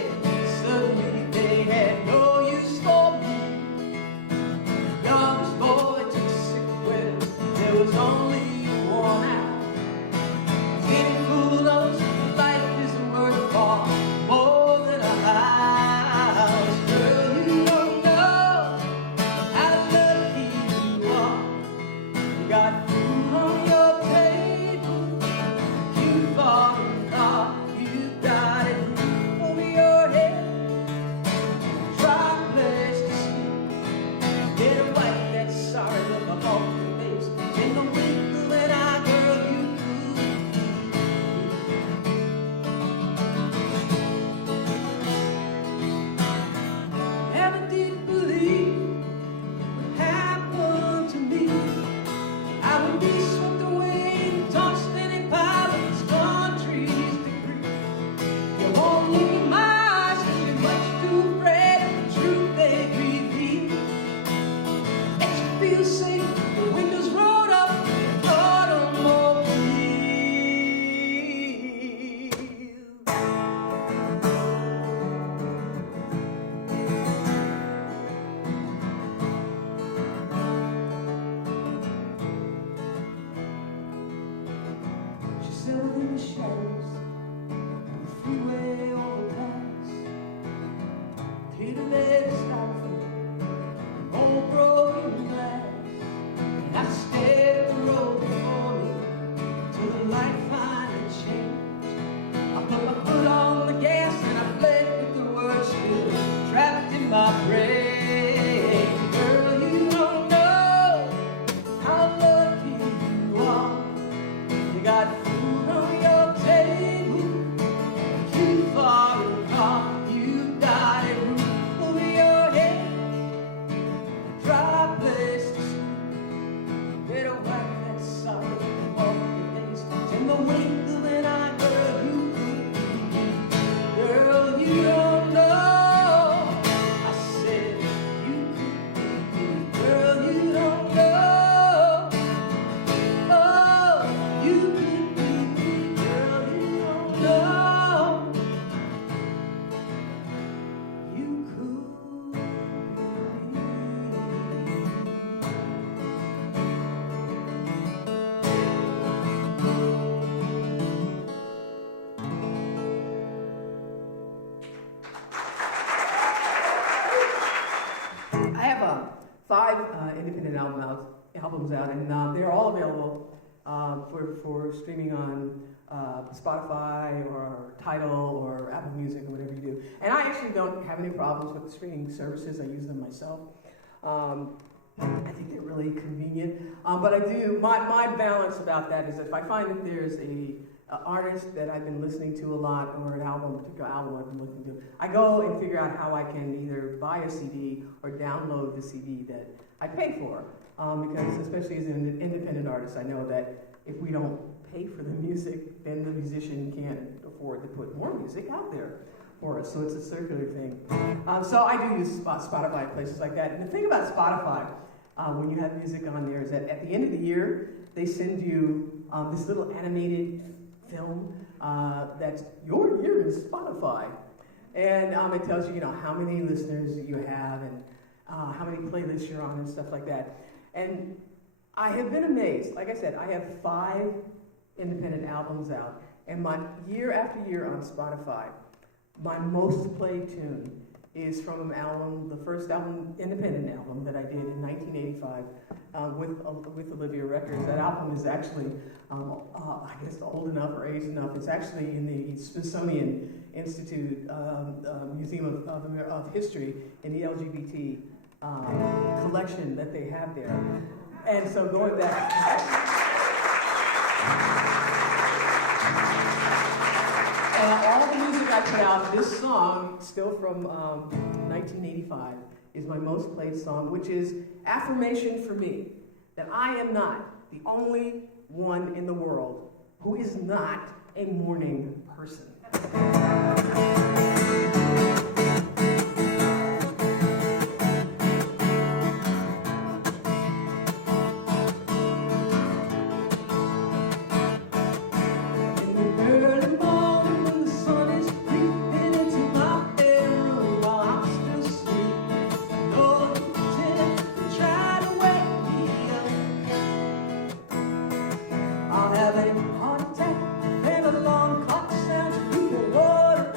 5 independent albums out, and they're all available for streaming on Spotify or Tidal or Apple Music or whatever you do. And I actually don't have any problems with the streaming services. I use them myself. I think they're really convenient. But I do, my balance about that is if I find that there's a artist that I've been listening to a lot, or a particular album I've been listening to, I go and figure out how I can either buy a CD or download the CD that I paid for. Because especially as an independent artist, I know that if we don't pay for the music, then the musician can't afford to put more music out there for us. So it's a circular thing. So I do use Spotify and places like that. And the thing about Spotify, when you have music on there, is that at the end of the year, they send you this little animated film that's your year in Spotify. And it tells you, how many listeners you have and how many playlists you're on and stuff like that. And I have been amazed. Like I said, I have 5 independent albums out. And my year after year on Spotify, my most played tune is from an album, the first album, independent album that I did in 1985 with Olivia Records. That album is actually, I guess, old enough or aged enough. It's actually in the Smithsonian Institute Museum of History in the LGBT collection that they have there. And so going back, all the music I put out, this song, still from 1985, is my most played song, which is affirmation for me that I am not the only one in the world who is not a morning person. Heart attack and a long clock sounds, people water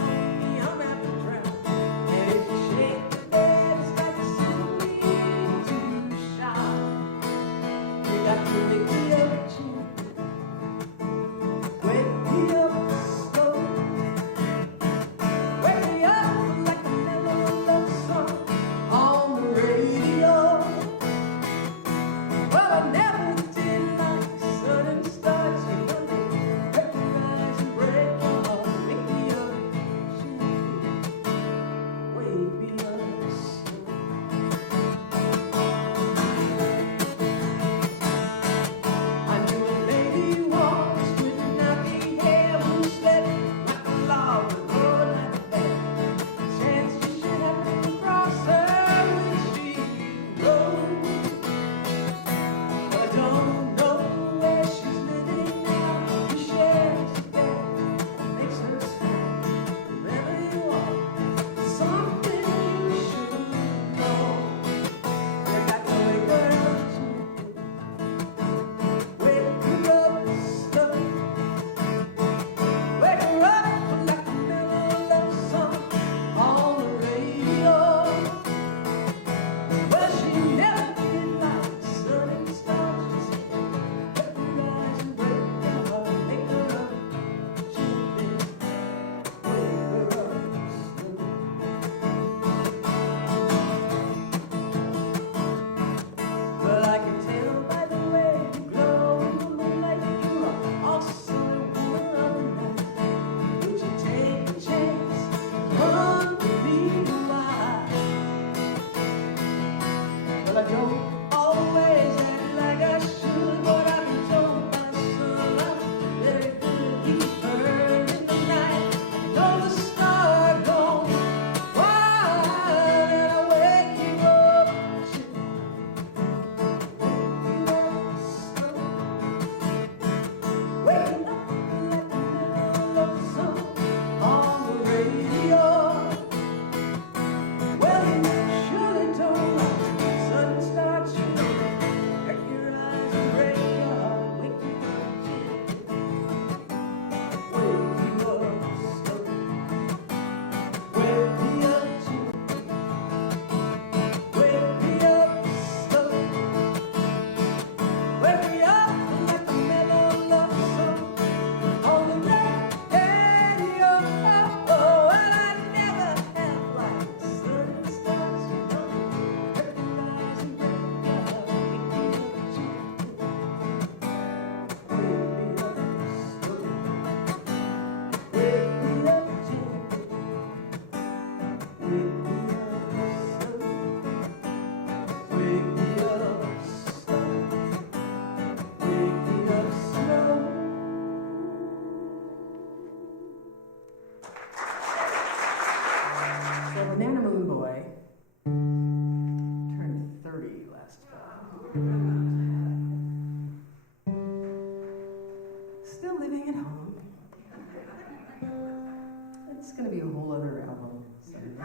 be a whole other album someday.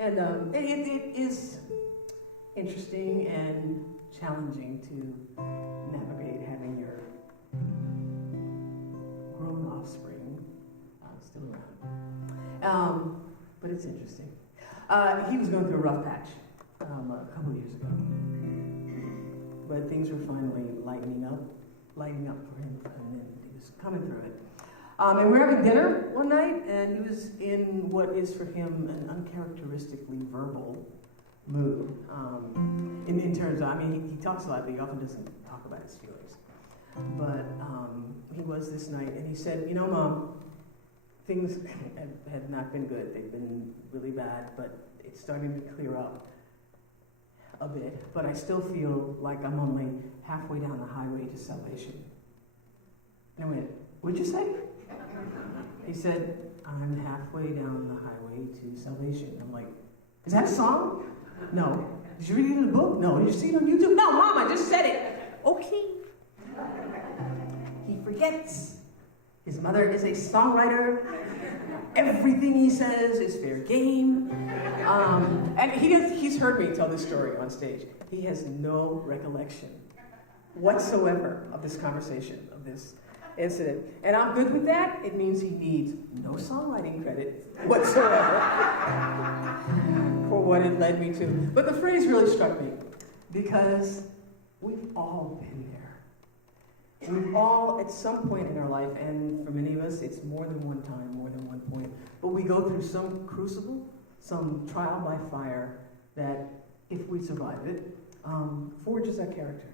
And it is interesting and challenging to navigate having your grown offspring still around. But it's interesting. He was going through a rough patch a couple of years ago. But things were finally lighting up for him, and he was coming through it. And we were having dinner one night, and he was in what is for him an uncharacteristically verbal mood. In terms of, he talks a lot, but he often doesn't talk about his feelings. But he was this night, and he said, Mom, things have not been good. They've been really bad, but it's starting to clear up a bit. But I still feel like I'm only halfway down the highway to salvation. And I went, what'd you say? He said, I'm halfway down the highway to salvation. I'm like, is that a song? No. Did you read it in a book? No. Did you see it on YouTube? No, Mom, I just said it. Okay. He forgets. His mother is a songwriter. Everything he says is fair game. And he's heard me tell this story on stage. He has no recollection whatsoever of this conversation, of this incident. And I'm good with that. It means he needs no songwriting credit whatsoever for what it led me to. But the phrase really struck me because we've all been there. We've all, at some point in our life, and for many of us, it's more than one time, more than one point, but we go through some crucible, some trial by fire that, if we survive it, forges our character,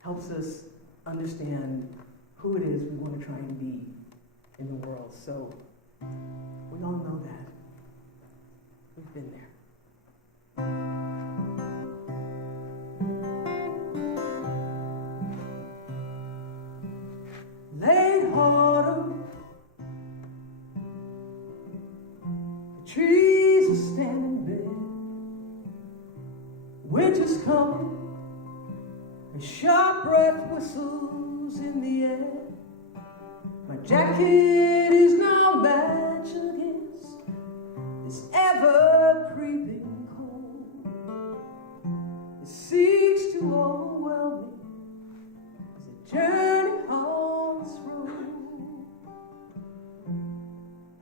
helps us understand who it is we want to try and be in the world. So we all know that. We've been there. Late autumn, the trees are standing bare. Winter's coming, a sharp breath whistles in the air. My jacket is no match against this ever-creeping cold. It seeks to overwhelm me as I journey on this road.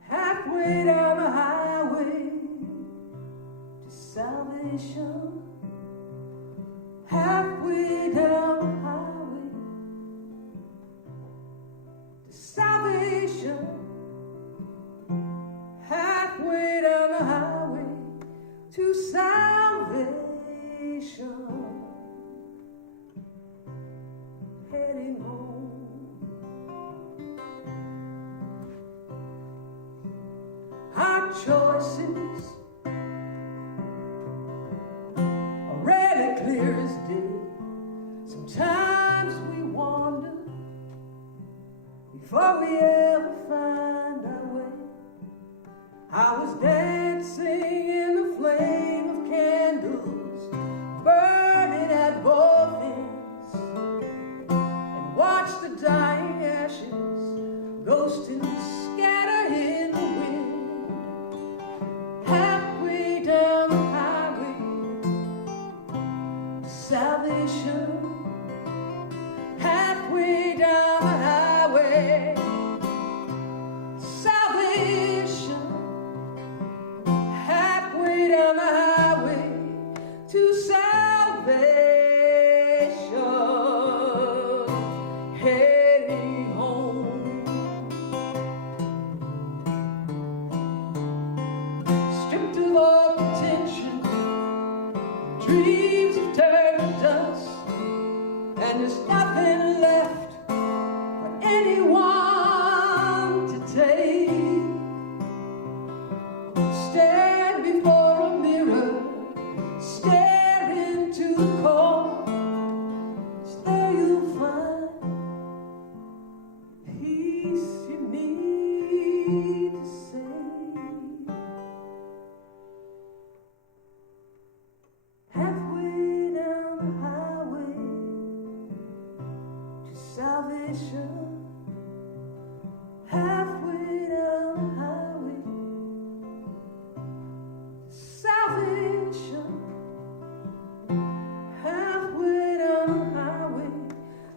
Halfway down the highway to salvation. Halfway down the highway to salvation. Halfway down the highway to salvation. Heading home. Our choices are really clear as day. Sometimes we wander before we ever find our way. I was dancing in the flame of candles, burning at both ends, and watched the dying ashes, ghosting, scatter in the wind. Halfway down the highway to salvation. Halfway down the highway to salvation. Halfway down the highway to salvation. Heading home. Stripped of all pretension, dreams have turned to dust.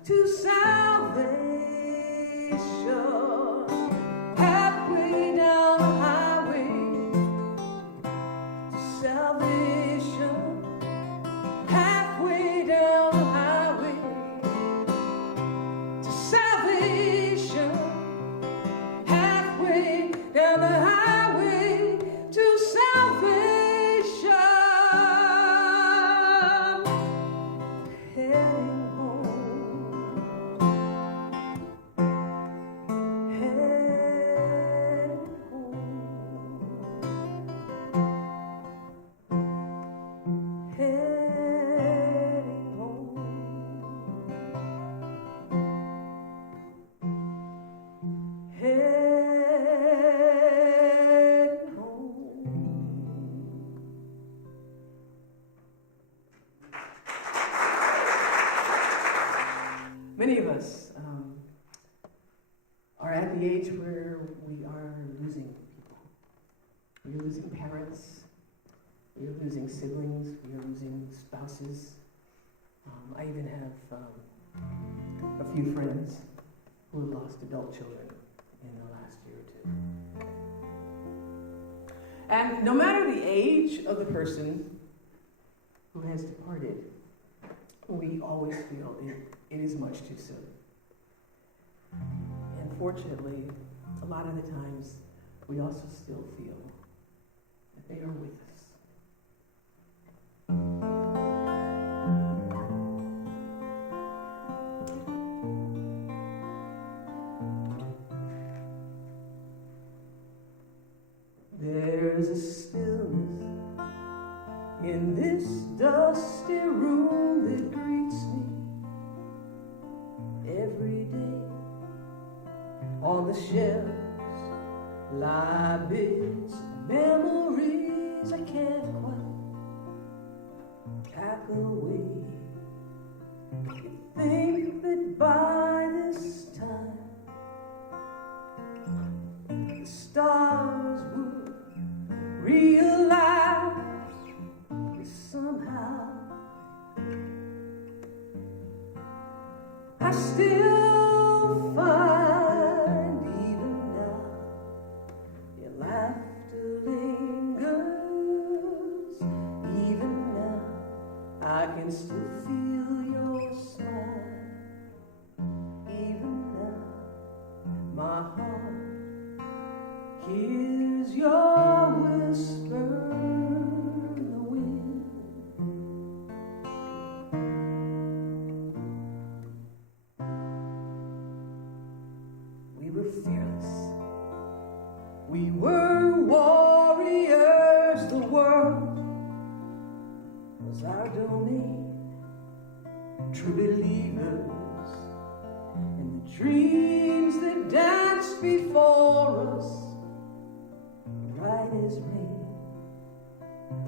to salvation. Halfway down the highway to salvation. Halfway down the highway to salvation. Halfway down the highway to salvation. Heading home. Heading home. Heading home. Heading home. Many of us are at the age where we are losing people. We are losing parents. We are losing siblings. We are losing spouses. I even have a few friends who have lost adult children in the last year or two. And no matter the age of the person who has departed, we always feel it is much too soon. And fortunately, a lot of the times, we also still feel that they are with us. There's a stillness in this dusty room that greets me every day. On the shelves lie bits of memories I can't quite pack away. You think that by this time the stars would realize that somehow I still find even now your laughter lingers. Even now I can still feel your smile. Even now my heart hears your whisper in the wind. We were fearless. We were warriors. The world was our domain. True believers in the dreams that danced before us. Right as rain,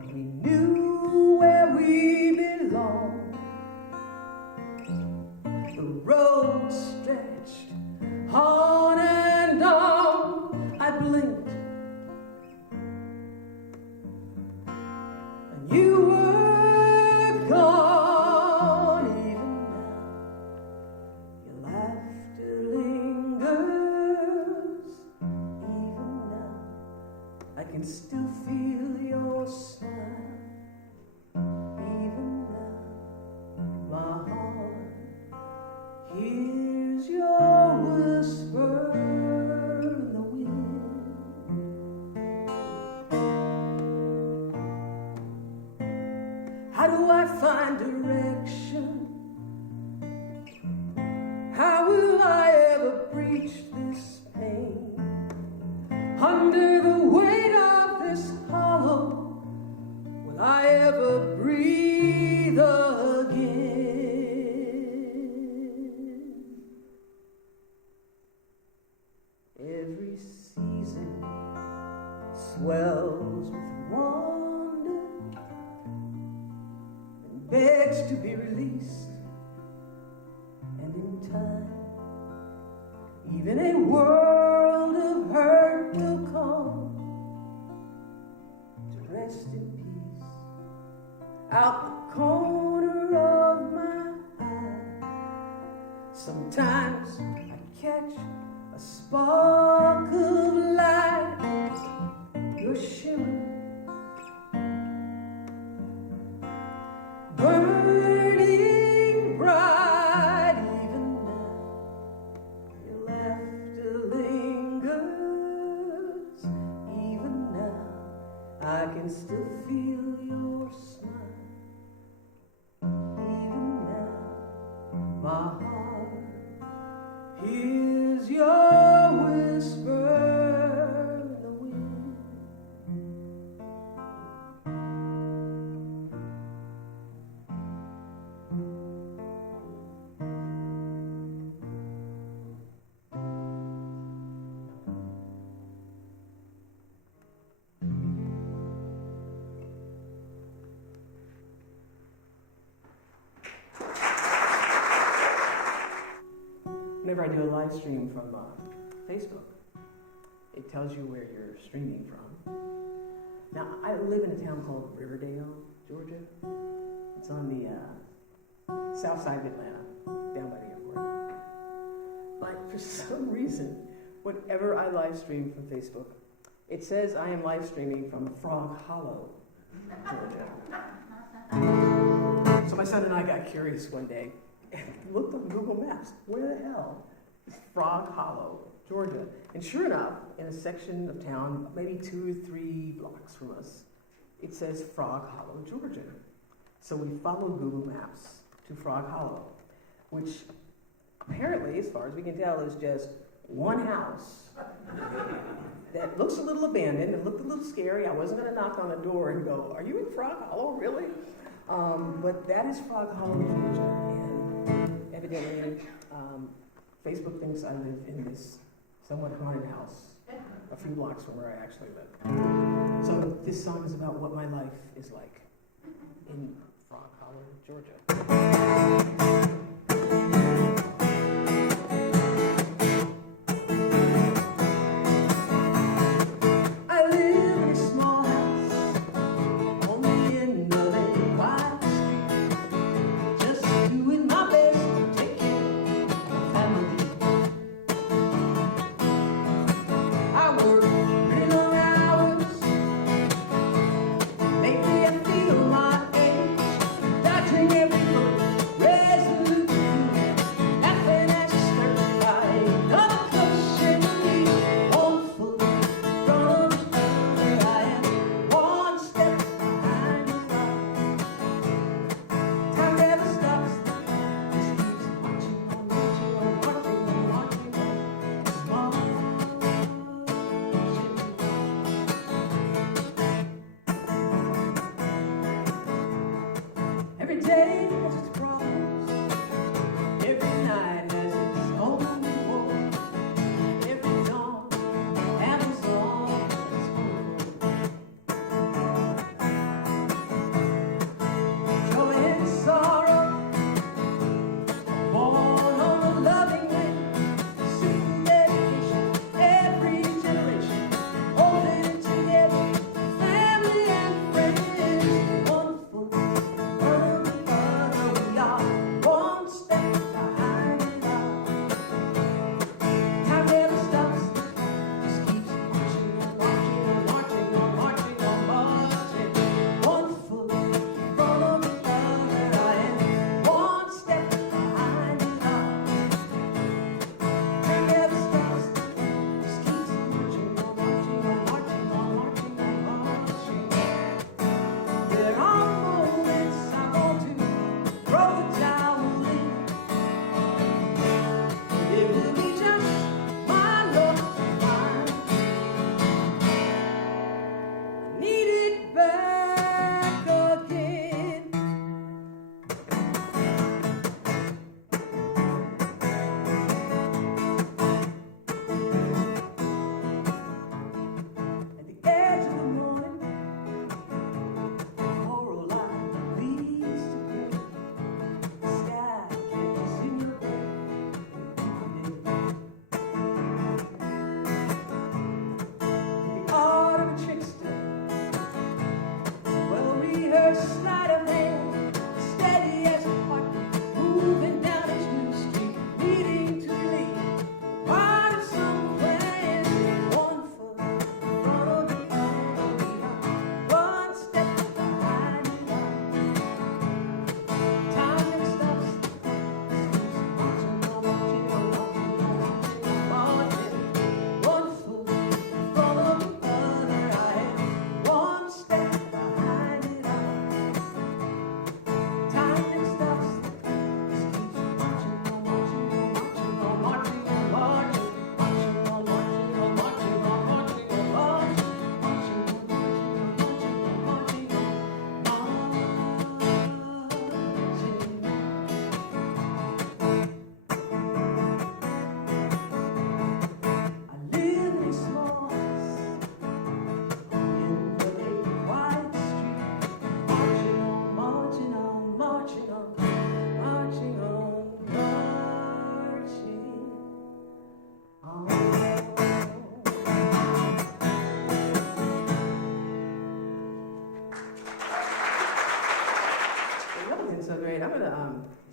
we knew where we belonged. The road stretched on and on. I blinked, and you were gone. Even now, your laughter lingers. Even now, I can still feel your smile. Even now, my heart hears your whisper in the wind. How do I find direction? How will I ever breach this pain? Under the weight of this hollow, will I ever breathe again? Every season swells with wonder and begs to be released. And in time, even a world of hurt will come to rest in peace. Out the corner of my eye, Sometimes I catch a spark of light, your shimmer, burning bright. Even now, your laughter lingers. Even now, I can still feel your smile. Even now, my heart hears your whisper in the wind. Whenever I do a live stream from Facebook, it tells you where you're streaming from. Now, I live in a town called Riverdale, Georgia. It's on the south side of Atlanta, down by the airport. But for some reason, whenever I live stream from Facebook, it says I am live streaming from Frog Hollow, Georgia. So my son and I got curious one day and looked on Google Maps. Where the hell is Frog Hollow, Georgia? And sure enough, in a section of town, maybe 2 or 3 blocks from us, it says Frog Hollow, Georgia. So we followed Google Maps to Frog Hollow, which apparently, as far as we can tell, is just one house that looks a little abandoned and looked a little scary. I wasn't going to knock on the door and go, "Are you in Frog Hollow, really?" But that is Frog Hollow, Georgia. And evidently, Facebook thinks I live in this somewhat haunted house a few blocks from where I actually live. So this song is about what my life is like in Frog Hollow, Georgia. I live in a small house on the end of a quiet street, just doing my best to take care of my family. I work pretty long hours, lately I feel my age, dodging every bullet, raising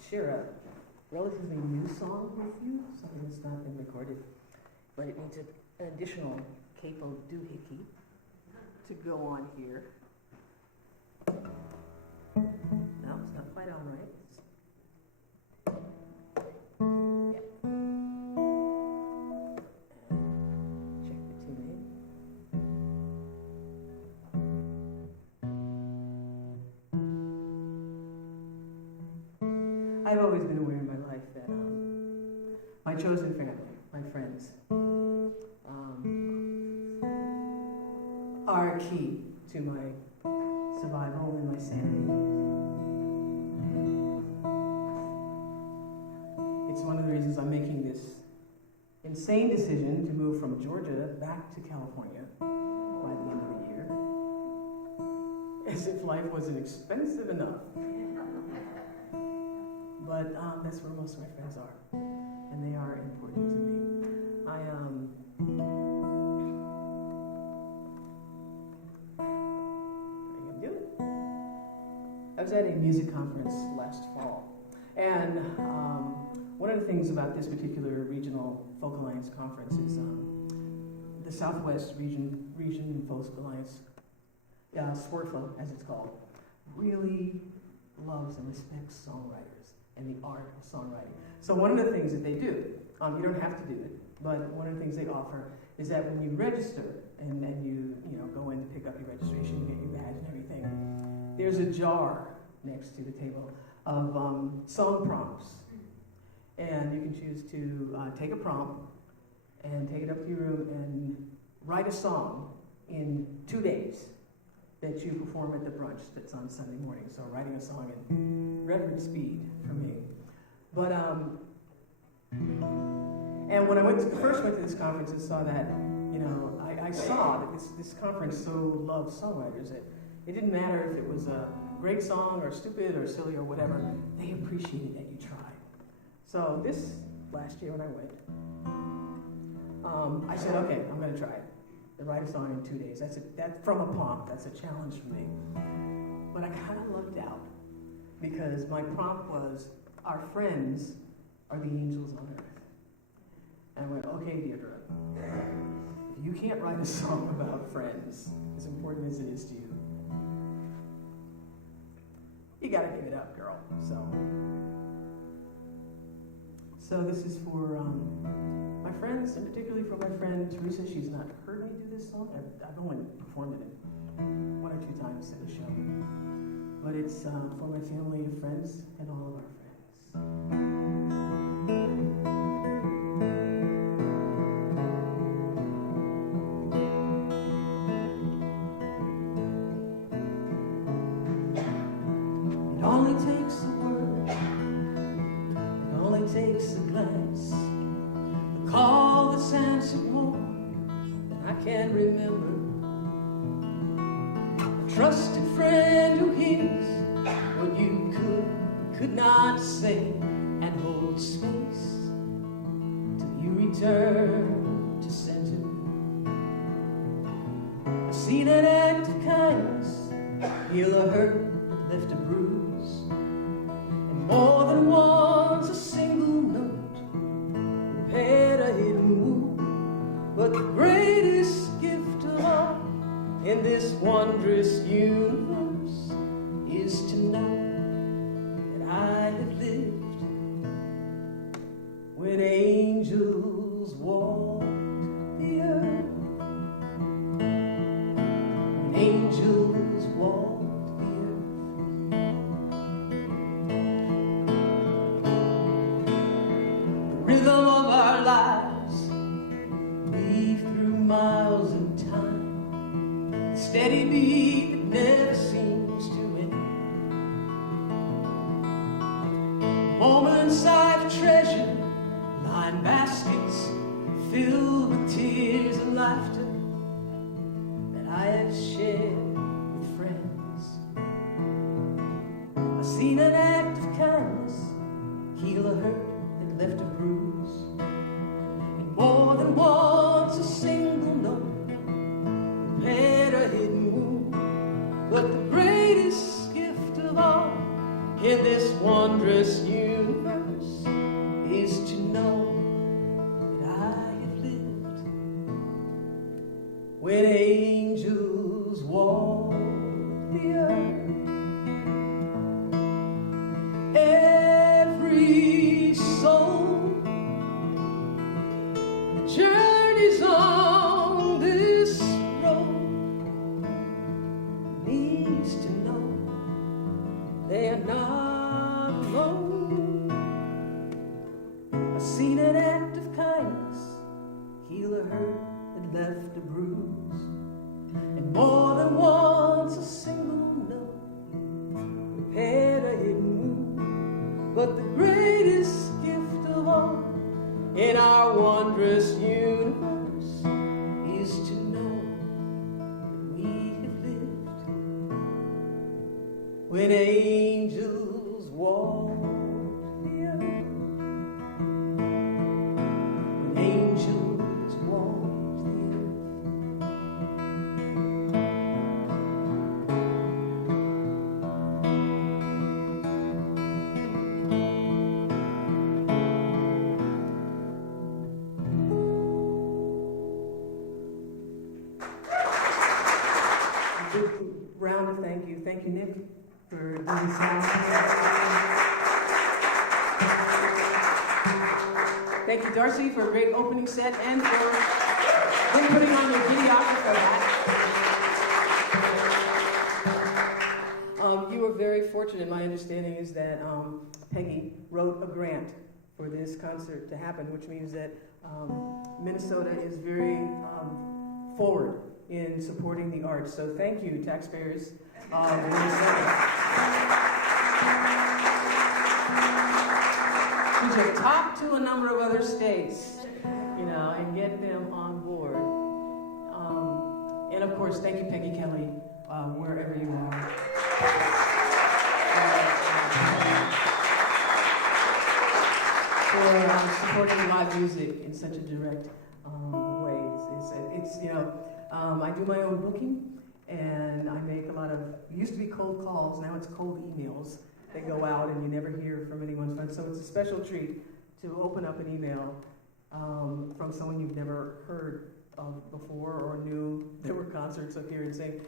share a relatively new song with you, something that's not been recorded, but it needs an additional capo doohickey to go on here. No, it's not quite on right. Yeah. Check the tuning. I've always been aware in my life that my chosen family, my friends, are key to my survival and my sanity. It's one of the reasons I'm making this insane decision to move from Georgia back to California by the end of the year, as if life wasn't expensive enough. But that's where most of my friends are, and they are important to me. I can do it. I was at a music conference last fall, and one of the things about this particular regional folk alliance conference is the Southwest Region Folk Alliance, SWORFA as it's called, really loves and respects songwriters and the art of songwriting. So one of the things that they do, you don't have to do it, but one of the things they offer is that when you register and then you go in to pick up your registration, you get your badge and everything, there's a jar next to the table of song prompts. And you can choose to take a prompt and take it up to your room and write a song in 2 days that you perform at the brunch that's on Sunday morning. So writing a song in record speed for me. But and when I first went to this conference and saw that, I saw that this conference so loved songwriters that it didn't matter if it was a great song or stupid or silly or whatever, they appreciated that you tried. So this last year when I went, I said, okay, I'm going to try it. To write a song in 2 days. That's from a prompt. That's a challenge for me. But I kind of lucked out because my prompt was, our friends are the angels on earth. And I went, okay, Deidre, if you can't write a song about friends, as important as it is to you, you got to give it up, girl. So this is for my friends, and particularly for my friend Teresa. She's not heard me do this song. I've only performed it 1 or 2 times at the show. But it's for my family and friends and all of our friends. It only takes a word, it only takes a glance, a call that's answered more than I can remember, a trusted friend who hears what you could not say and hold space till you return to center. I've seen an act of kindness heal a hurt that left a bruise, and more than once a single note repaired a hidden wound. But the greatest gift of all in this wondrous universe is to know that I have lived when angels walked the earth. When angels walked the earth. The rhythm of our lives weave through miles of time, the steady beat that never seems to end. Moments I've treasured, lined baskets filled with tears and laughter that I have shared with friends. I've seen an act of kindness heal a hurt that left a bruise, and more than once a single note repaired a hidden wound. But the greatest gift of all in this wondrous wondrous universe is to know that I have lived when angels walk the earth. Every soul that journeys on this road needs to know they are not alone. I've seen an act of kindness heal a hurt that left a bruise, and more than once a single note repaired a hidden wound. But the greatest gift of all in our wondrous universe is to know that we have lived when angels walk the earth. When angels walk the earth. Big round of thank you. Thank you, Nick, for doing sound. Thank you, Darcy, for a great opening set and for putting on your videographer hat. You were very fortunate. My understanding is that Peggy wrote a grant for this concert to happen, which means that Minnesota is very forward in supporting the arts. So thank you, taxpayers of Minnesota. We should talk to a number of other states, and get them on board. And of course, thank you, Peggy Kelly, wherever you are. For supporting live music in such a direct way. I do my own booking, and I make a lot of, it used to be cold calls, now it's cold emails that go out and you never hear from anyone's friends. So it's a special treat to open up an email from someone you've never heard of before or knew there were concerts up here and say,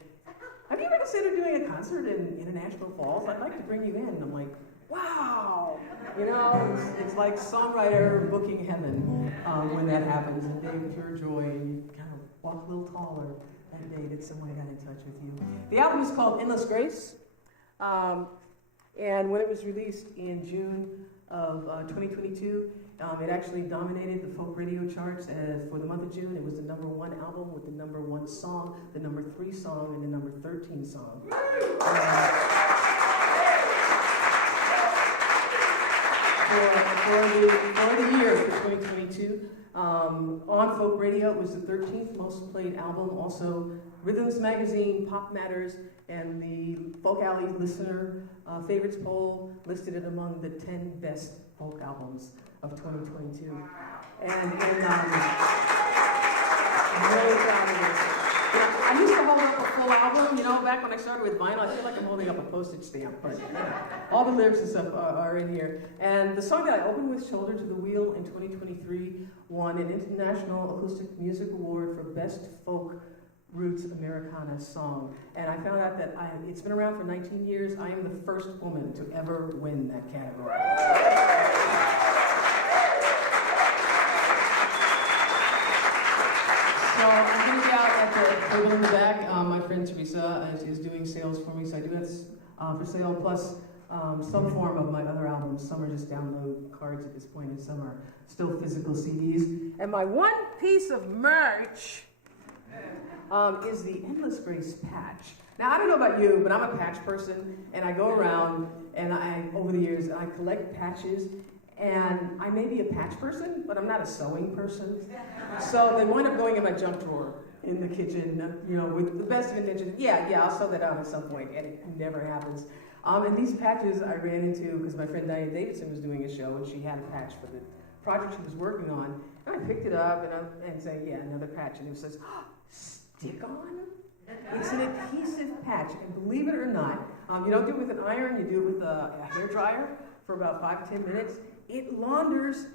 have you ever considered doing a concert in International Falls? I'd like to bring you in. And I'm like, wow, it's like songwriter booking heaven when that happens, and Dave, pure joy, and you kind of walk a little taller that day that someone got in touch with you. The album is called Endless Grace, and when it was released in June of 2022, it actually dominated the folk radio charts for the month of June. It was the #1 album with the #1 song, the #3 song, and the #13 song. For the year, for 2022. On folk radio, it was the 13th most played album. Also, Rhythms Magazine, Pop Matters, and the Folk Alley Listener Favorites Poll listed it among the 10 best folk albums of 2022. And I'm really proud of it. I used to hold up a full album, back when I started with vinyl. I feel like I'm holding up a postage stamp, but all the lyrics and stuff are in here. And the song that I opened with, Shoulder to the Wheel, in 2023, won an International Acoustic Music Award for Best Folk Roots Americana Song. And I found out that it's been around for 19 years. I am the first woman to ever win that category. So I'm going to be out at the table in the back. My friend Teresa is doing sales for me, so I do have for sale, plus some form of my other albums. Some are just download cards at this point, and some are still physical CDs. And my one piece of merch is the Endless Grace patch. Now, I don't know about you, but I'm a patch person, and I go around, and over the years, I collect patches. And I may be a patch person, but I'm not a sewing person. So they wind up going in my junk drawer in the kitchen, with the best of intentions. Yeah, I'll sew that on at some point, and it never happens. And these patches I ran into because my friend Diane Davidson was doing a show, and she had a patch for the project she was working on. And I picked it up and said, yeah, another patch. And it says, stick on? It's an adhesive patch. And believe it or not, you don't do it with an iron, you do it with a hair dryer. for about 5 to 10 minutes, it launders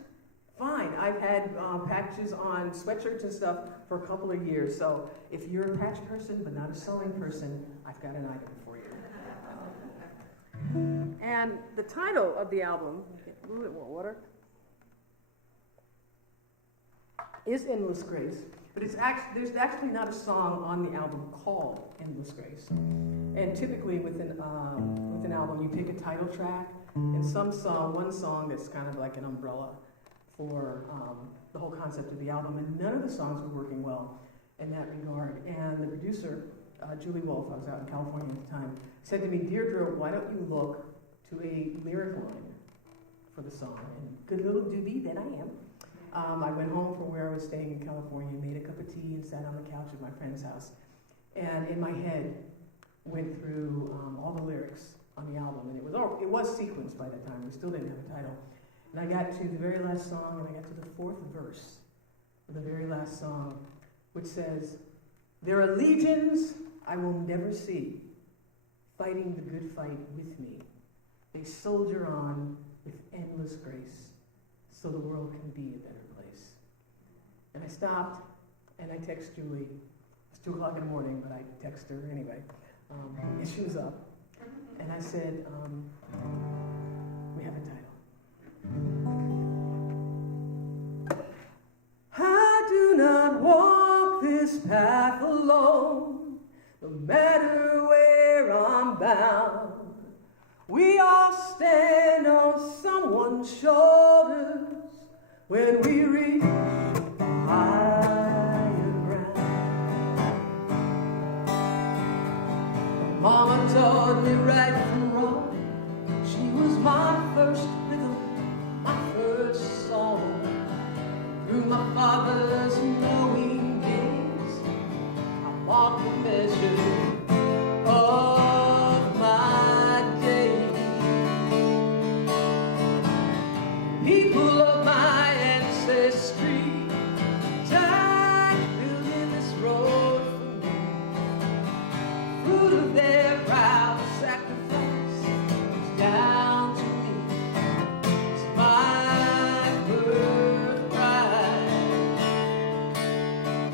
fine. I've had patches on sweatshirts and stuff for a couple of years. So if you're a patch person but not a sewing person, I've got an item for you. And the title of the album, get a little bit more water, Is Endless Grace. But there's actually not a song on the album called Endless Grace. And typically with an album, you pick a title track and one song that's kind of like an umbrella for the whole concept of the album. And none of the songs were working well in that regard. And the producer, Julie Wolfe, I was out in California at the time, said to me, Deirdre, why don't you look to a lyric line for the song? And good little doobie that I am. I went home from where I was staying in California, made a cup of tea, and sat on the couch at my friend's house. And in my head, went through all the lyrics on the album. And it was sequenced by that time. We still didn't have a title. And I got to the very last song, and I got to the fourth verse of the very last song, which says, there are legions I will never see, fighting the good fight with me. They soldier on with endless grace, so the world can be a better place. And I stopped, and I text Julie. It's 2 o'clock in the morning, but I text her anyway. And she was up. And I said, we have a title. I do not walk this path alone, no matter where I'm bound. We all stand on someone's shoulders when we reach higher ground. Mama taught me right from wrong. She was my first rhythm, my first song. Through my father's knowing gaze, I marked the measure of my days. People of my ancestry died building this road for me. Fruit of their proud sacrifice is down to me. It's my birthright.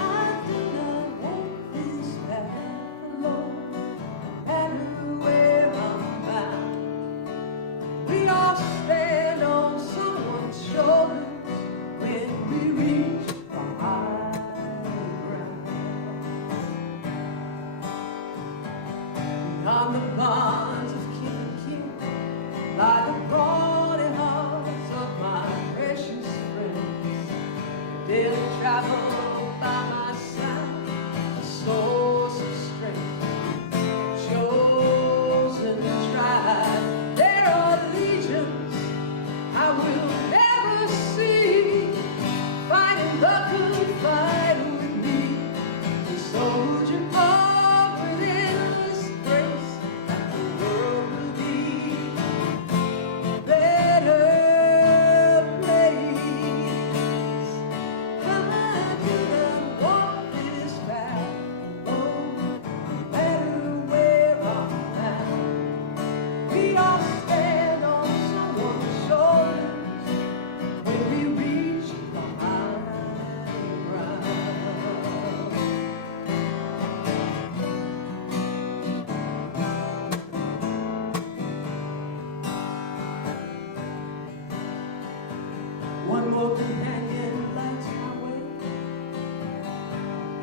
I do not walk this path alone, no matter where I'm bound. We all stand on someone's shoulders when we reach the high ground. Beyond the bonds of kin and kin lie the brawny hearts of my precious friends. Daily travel by my side, a source of strength, chosen tribe. There are legions I will never see, fighting the good fight with me. We soldier on with endless grace, and the world will be a better place. I do not walk this path alone, no matter where I'm bound. We all stand on someone's shoulders when we reach the high ground. One more companion lights my way,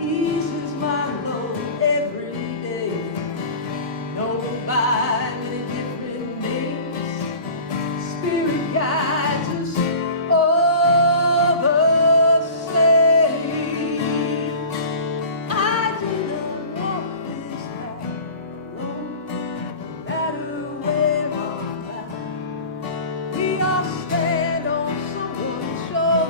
eases my load every day. Known by many different names, Spirit guides us over seas. I do not walk this path alone, no matter where I'm bound. We all stand on someone's shoulders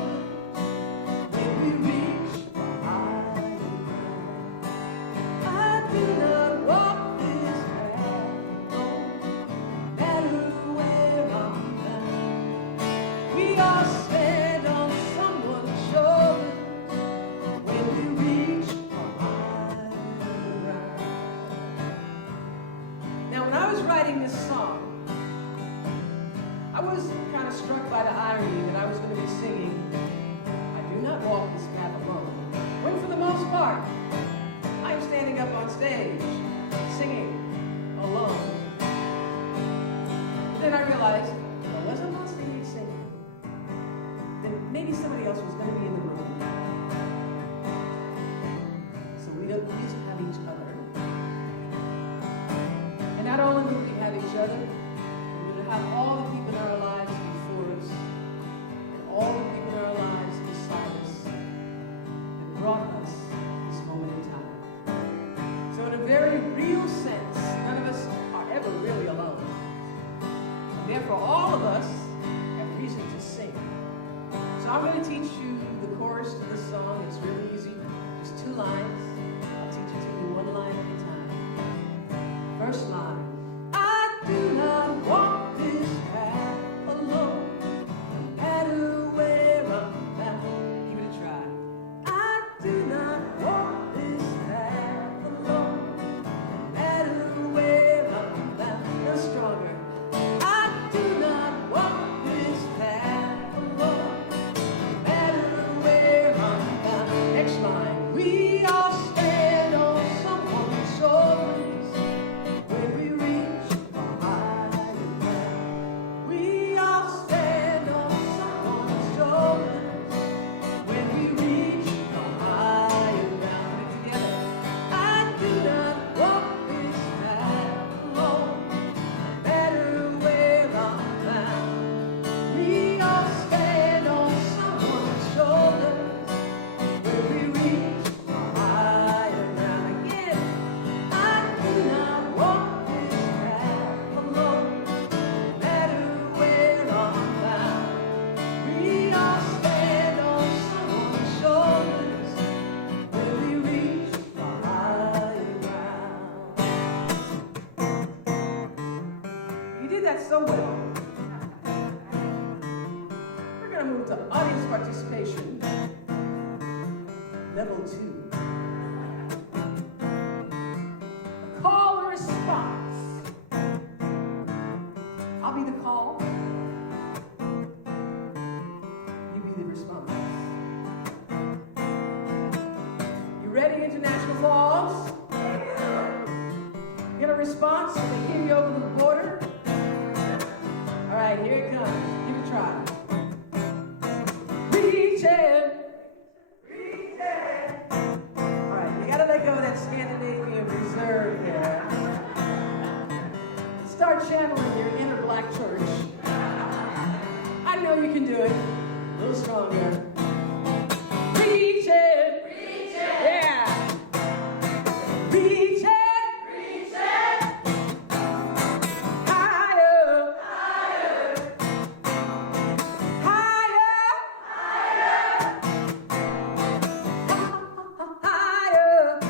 struck by the irony that I was going to be singing, I do not walk this path alone, when for the most part, I'm standing up on stage, singing alone. Then I realized, well, was I on stage singing? Then maybe somebody else was going to be in the room. So we don't need to have each other. And not only will we have each other, we're going to have all the people in our lives before us, and all the people in our lives beside us, that brought us this moment in time. So in a very real sense, none of us are ever really alone. And therefore, all of us have reason to sing. So I'm going to teach you the chorus to this song. It's really easy, just 2 lines. I'll teach it to you 1 line at a time. First line. I do not walk this path alone, no matter where I'm bound. Give it a try. I do not walk this path alone, no matter where I'm bound. No stronger. I do not walk this path alone, no matter where I'm bound. Next line. We all stand on someone's shoulders when we reach the higher ground. We all stand on someone's shoulders when we reach the higher ground. Put it together. I do not walk this path alone, no matter where I'm bound. We all stand on someone's shoulders when we reach the higher ground. Again. I do not walk this path alone, no matter where I'm bound. We all stand on someone's shoulders when we reach the higher ground. You did that so well. We're going to move to audience participation, level 2. Call and response. I'll be the call. You be the response. You ready, International Falls? Get a response so they hear you over the border? All right, here it comes. Give it a try. Reach in. All right, you gotta let go of that Scandinavian reserve there. Start channeling your inner black church. I know you can do it. A little stronger. Reach it. Reach it. Yeah. Reach it. Reach it. Higher. Higher. Higher. Higher. Higher.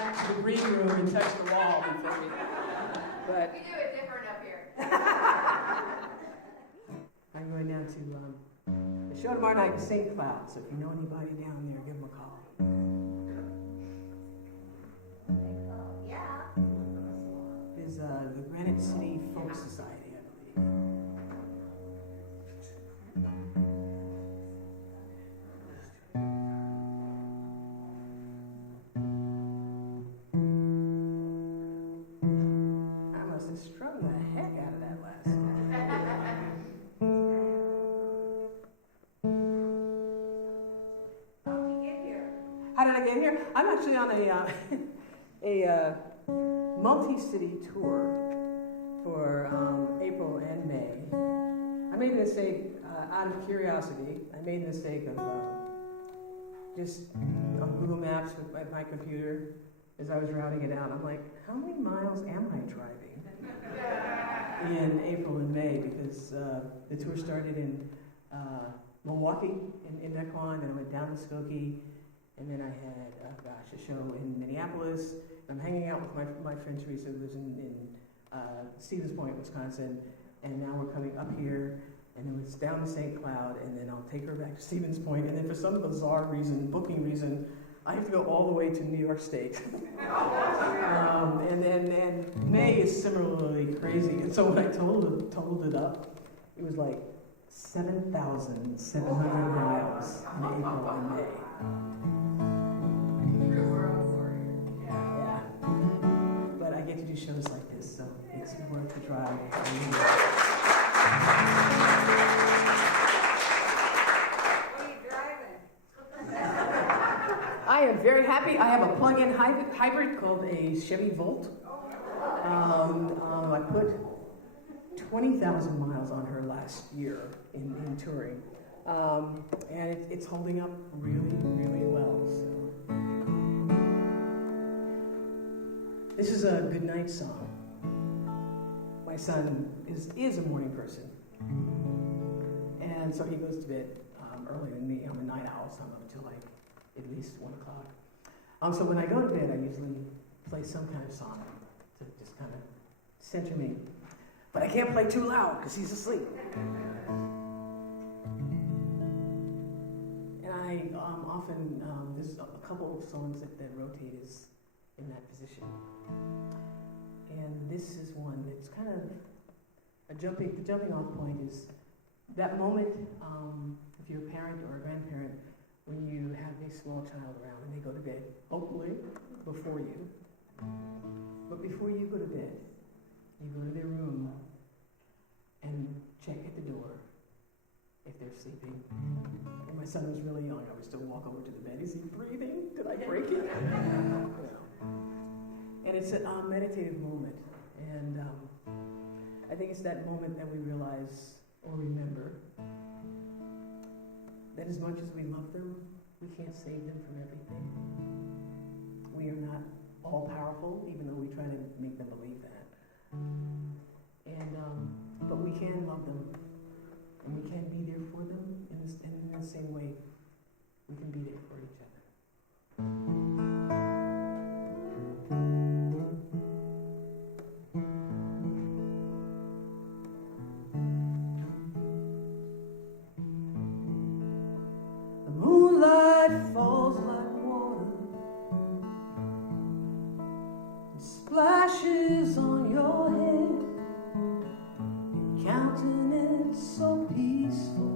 back to the green room and touch the wall and film it. But We do it different up here. I'm going now to the show tomorrow night in St. Cloud. So if you know anybody down there, give them a call. Is the Granite City Folk Society, I believe. I must have strung the heck out of that last time. How did I get here? I'm actually on a multi-city tour for April and May. I made the mistake, out of curiosity, I made the mistake of just on Google Maps with my computer as I was routing it out. I'm like, how many miles am I driving in April and May? Because the tour started in Milwaukee, in Mequon, and I went down to Skokie, and then I had, a show in Minneapolis. I'm hanging out with my friend Teresa, who lives in Stevens Point, Wisconsin, and now we're coming up here, and then it's down to St. Cloud, and then I'll take her back to Stevens Point, and then for some bizarre reason, booking reason, I have to go all the way to New York State. And May is similarly crazy, and so when I totaled it up, it was like 7,700 miles in April and May. But I get to do shows like this, so it's worth the drive. What are you driving? I am very happy. I have a plug-in hybrid called a Chevy Volt. I put 20,000 miles on her last year in touring, and it's holding up really, really well. So. This is a goodnight song. My son is a morning person, and so he goes to bed earlier than me. I'm a night owl, so I'm up until like at least 1 o'clock. So when I go to bed, I usually play some kind of song to just kind of center me. But I can't play too loud because he's asleep. And I often, there's a couple of songs that rotate is in that position. And this is one that's kind of the jumping off point is that moment, if you're a parent or a grandparent, when you have a small child around and they go to bed, hopefully before you. But before you go to bed, you go to their room and check at the door if they're sleeping. When my son was really young, I would still walk over to the bed. Is he breathing? Did I break it? And it's a meditative moment. And I think it's that moment that we realize or remember that as much as we love them, we can't save them from everything. We are not all powerful, even though we try to make them believe that. And but we can love them, and we can be there for them in the same way we can be there for each other. The moonlight falls like water and splashes on your head. Countenance so peaceful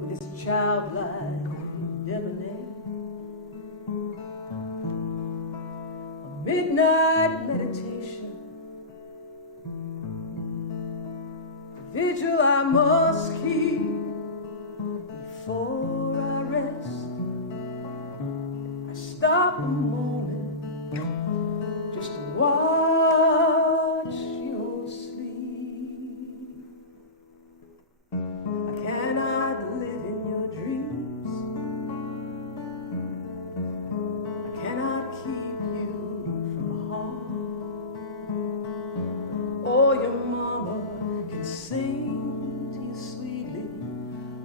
with its childlike debonair. A midnight meditation, a vigil I must keep before I rest. I stop a moment just to watch your sleep. I cannot live in your dreams. I cannot keep you from harm. Or your mama can sing to you sweetly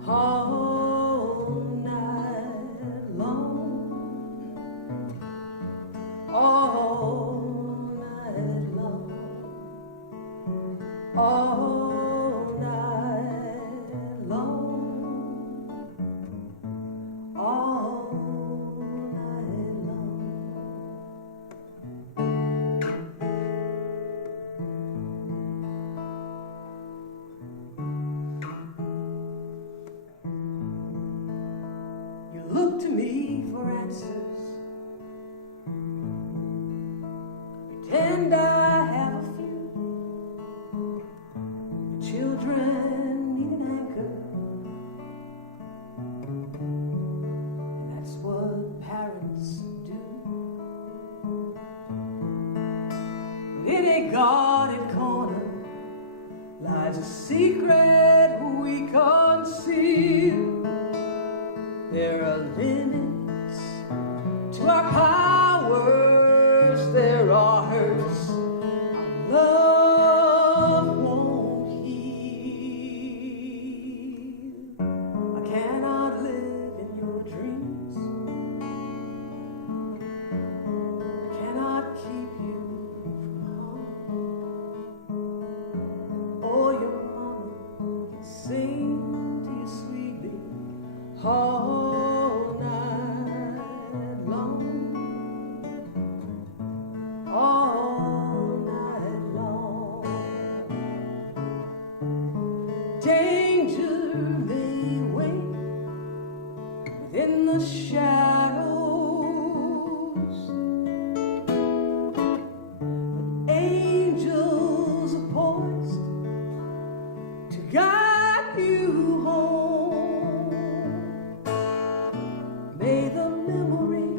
all night long. for answers. Pretend I have a few. The children need an anchor, and that's what parents do. But in a guarded corner lies a secret we conceal. There are limits to our powers, there are hurts our love won't heal. I cannot live in your dreams, I cannot keep you from home. Oh, your mama can sing to you sweetly all night long, all night long. Danger may wait within the shadows, but angels are poised to guide you home. May the memory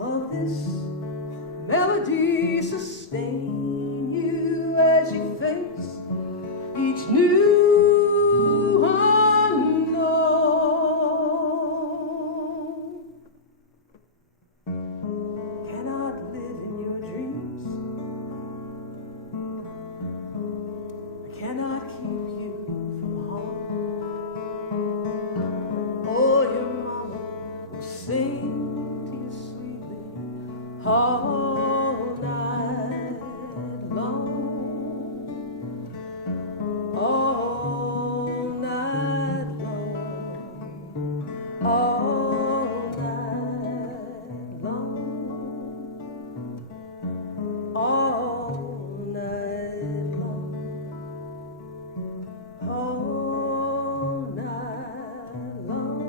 of this melody sustain you as you face each new unknown. Cannot live in your dreams, I cannot keep you from home. Oh, your mama will sing to you sweetly all night long, all night long, all night long, all night long, all night long,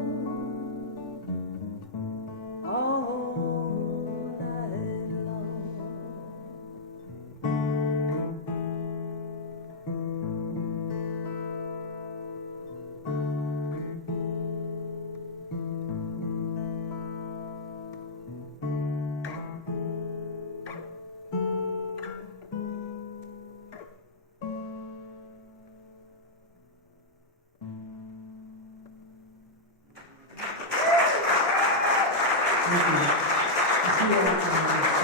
all night long. Thank you.